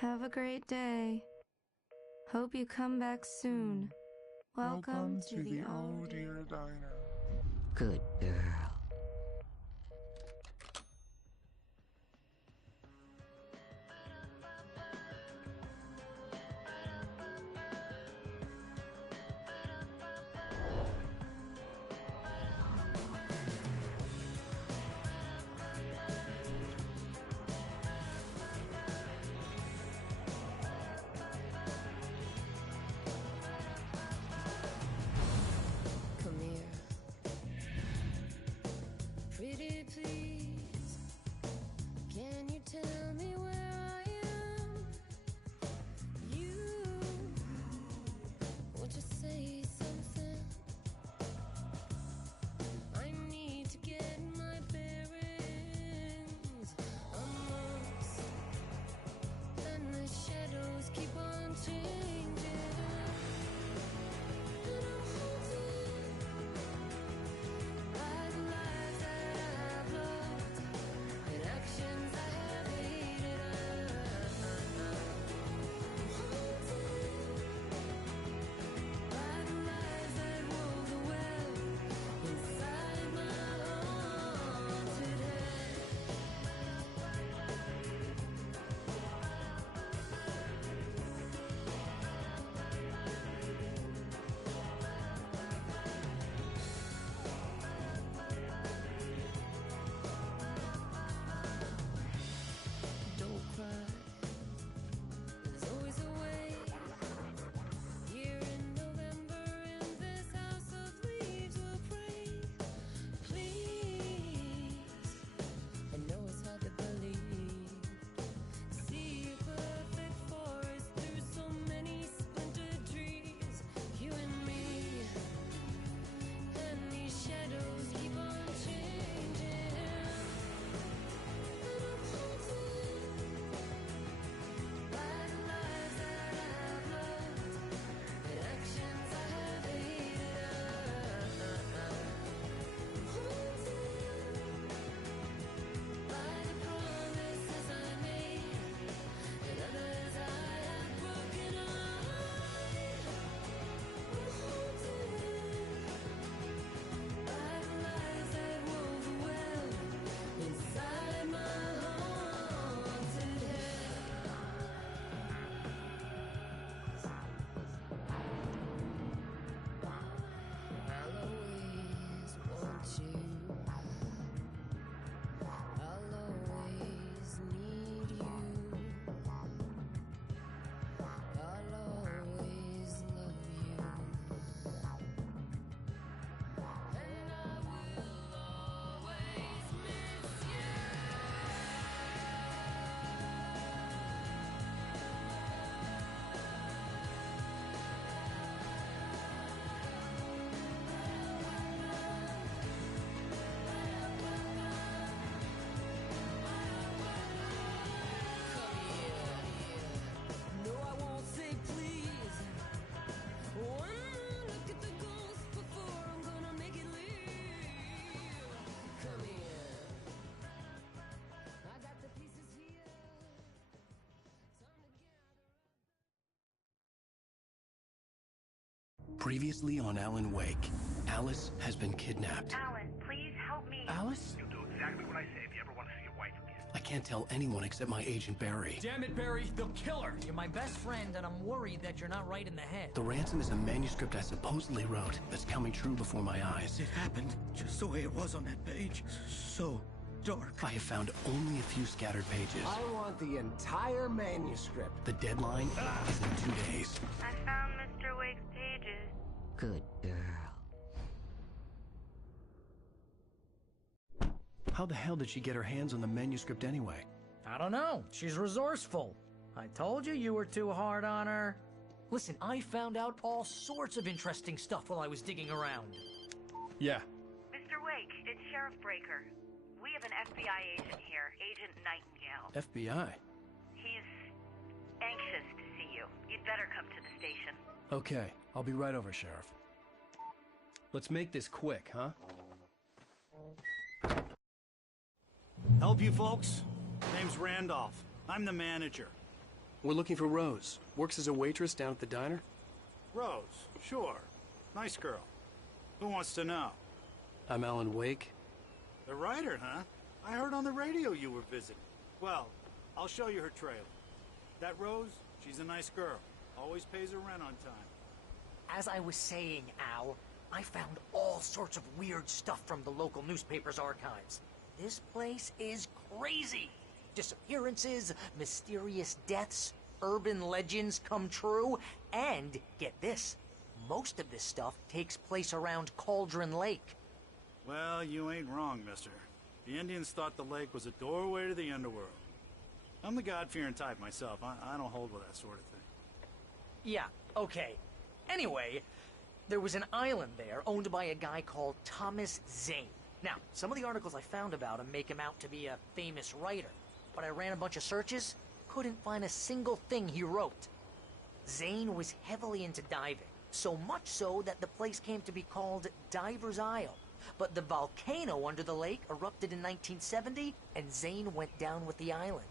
Have a great day. Hope you come back soon. Welcome to the Oh Dear Diner. Good girl. Come here. Previously on Alan Wake, Alice has been kidnapped. Alan, please help me. Alice? You'll do exactly what I say if you ever want to see your wife again. I can't tell anyone except my agent Barry. Damn it, Barry, they'll kill her. You're my best friend, and I'm worried that you're not right in the head. The ransom is a manuscript I supposedly wrote that's coming true before my eyes. It happened just the way it was on that page. So dark. I have found only a few scattered pages. I want the entire manuscript. The deadline is in 2 days. I found Mr. Wake's pages. Good girl. How the hell did she get her hands on the manuscript anyway? I don't know. She's resourceful. I told you you were too hard on her. Listen, I found out all sorts of interesting stuff while I was digging around. Yeah. Mr. Wake, it's Sheriff Breaker. We have an FBI agent here, Agent Nightingale. FBI? He's anxious to see you. You'd better come to the station. Okay, I'll be right over, Sheriff. Let's make this quick, huh? Help you folks? Name's Randolph. I'm the manager. We're looking for Rose. Works as a waitress down at the diner? Rose, sure. Nice girl. Who wants to know? I'm Alan Wake. The writer, huh? I heard on the radio you were visiting. Well, I'll show you her trailer. That Rose, she's a nice girl. Always pays her rent on time. As I was saying, Al, I found all sorts of weird stuff from the local newspaper's archives. This place is crazy. Disappearances, mysterious deaths, urban legends come true, and, get this, most of this stuff takes place around Cauldron Lake. Well, you ain't wrong, mister. The Indians thought the lake was a doorway to the underworld. I'm the God-fearing type myself. I don't hold with that sort of thing. Yeah, okay. Anyway, there was an island there owned by a guy called Thomas Zane. Now, some of the articles I found about him make him out to be a famous writer, but I ran a bunch of searches, couldn't find a single thing he wrote. Zane was heavily into diving, so much so that the place came to be called Diver's Isle. But the volcano under the lake erupted in 1970, and Zane went down with the island.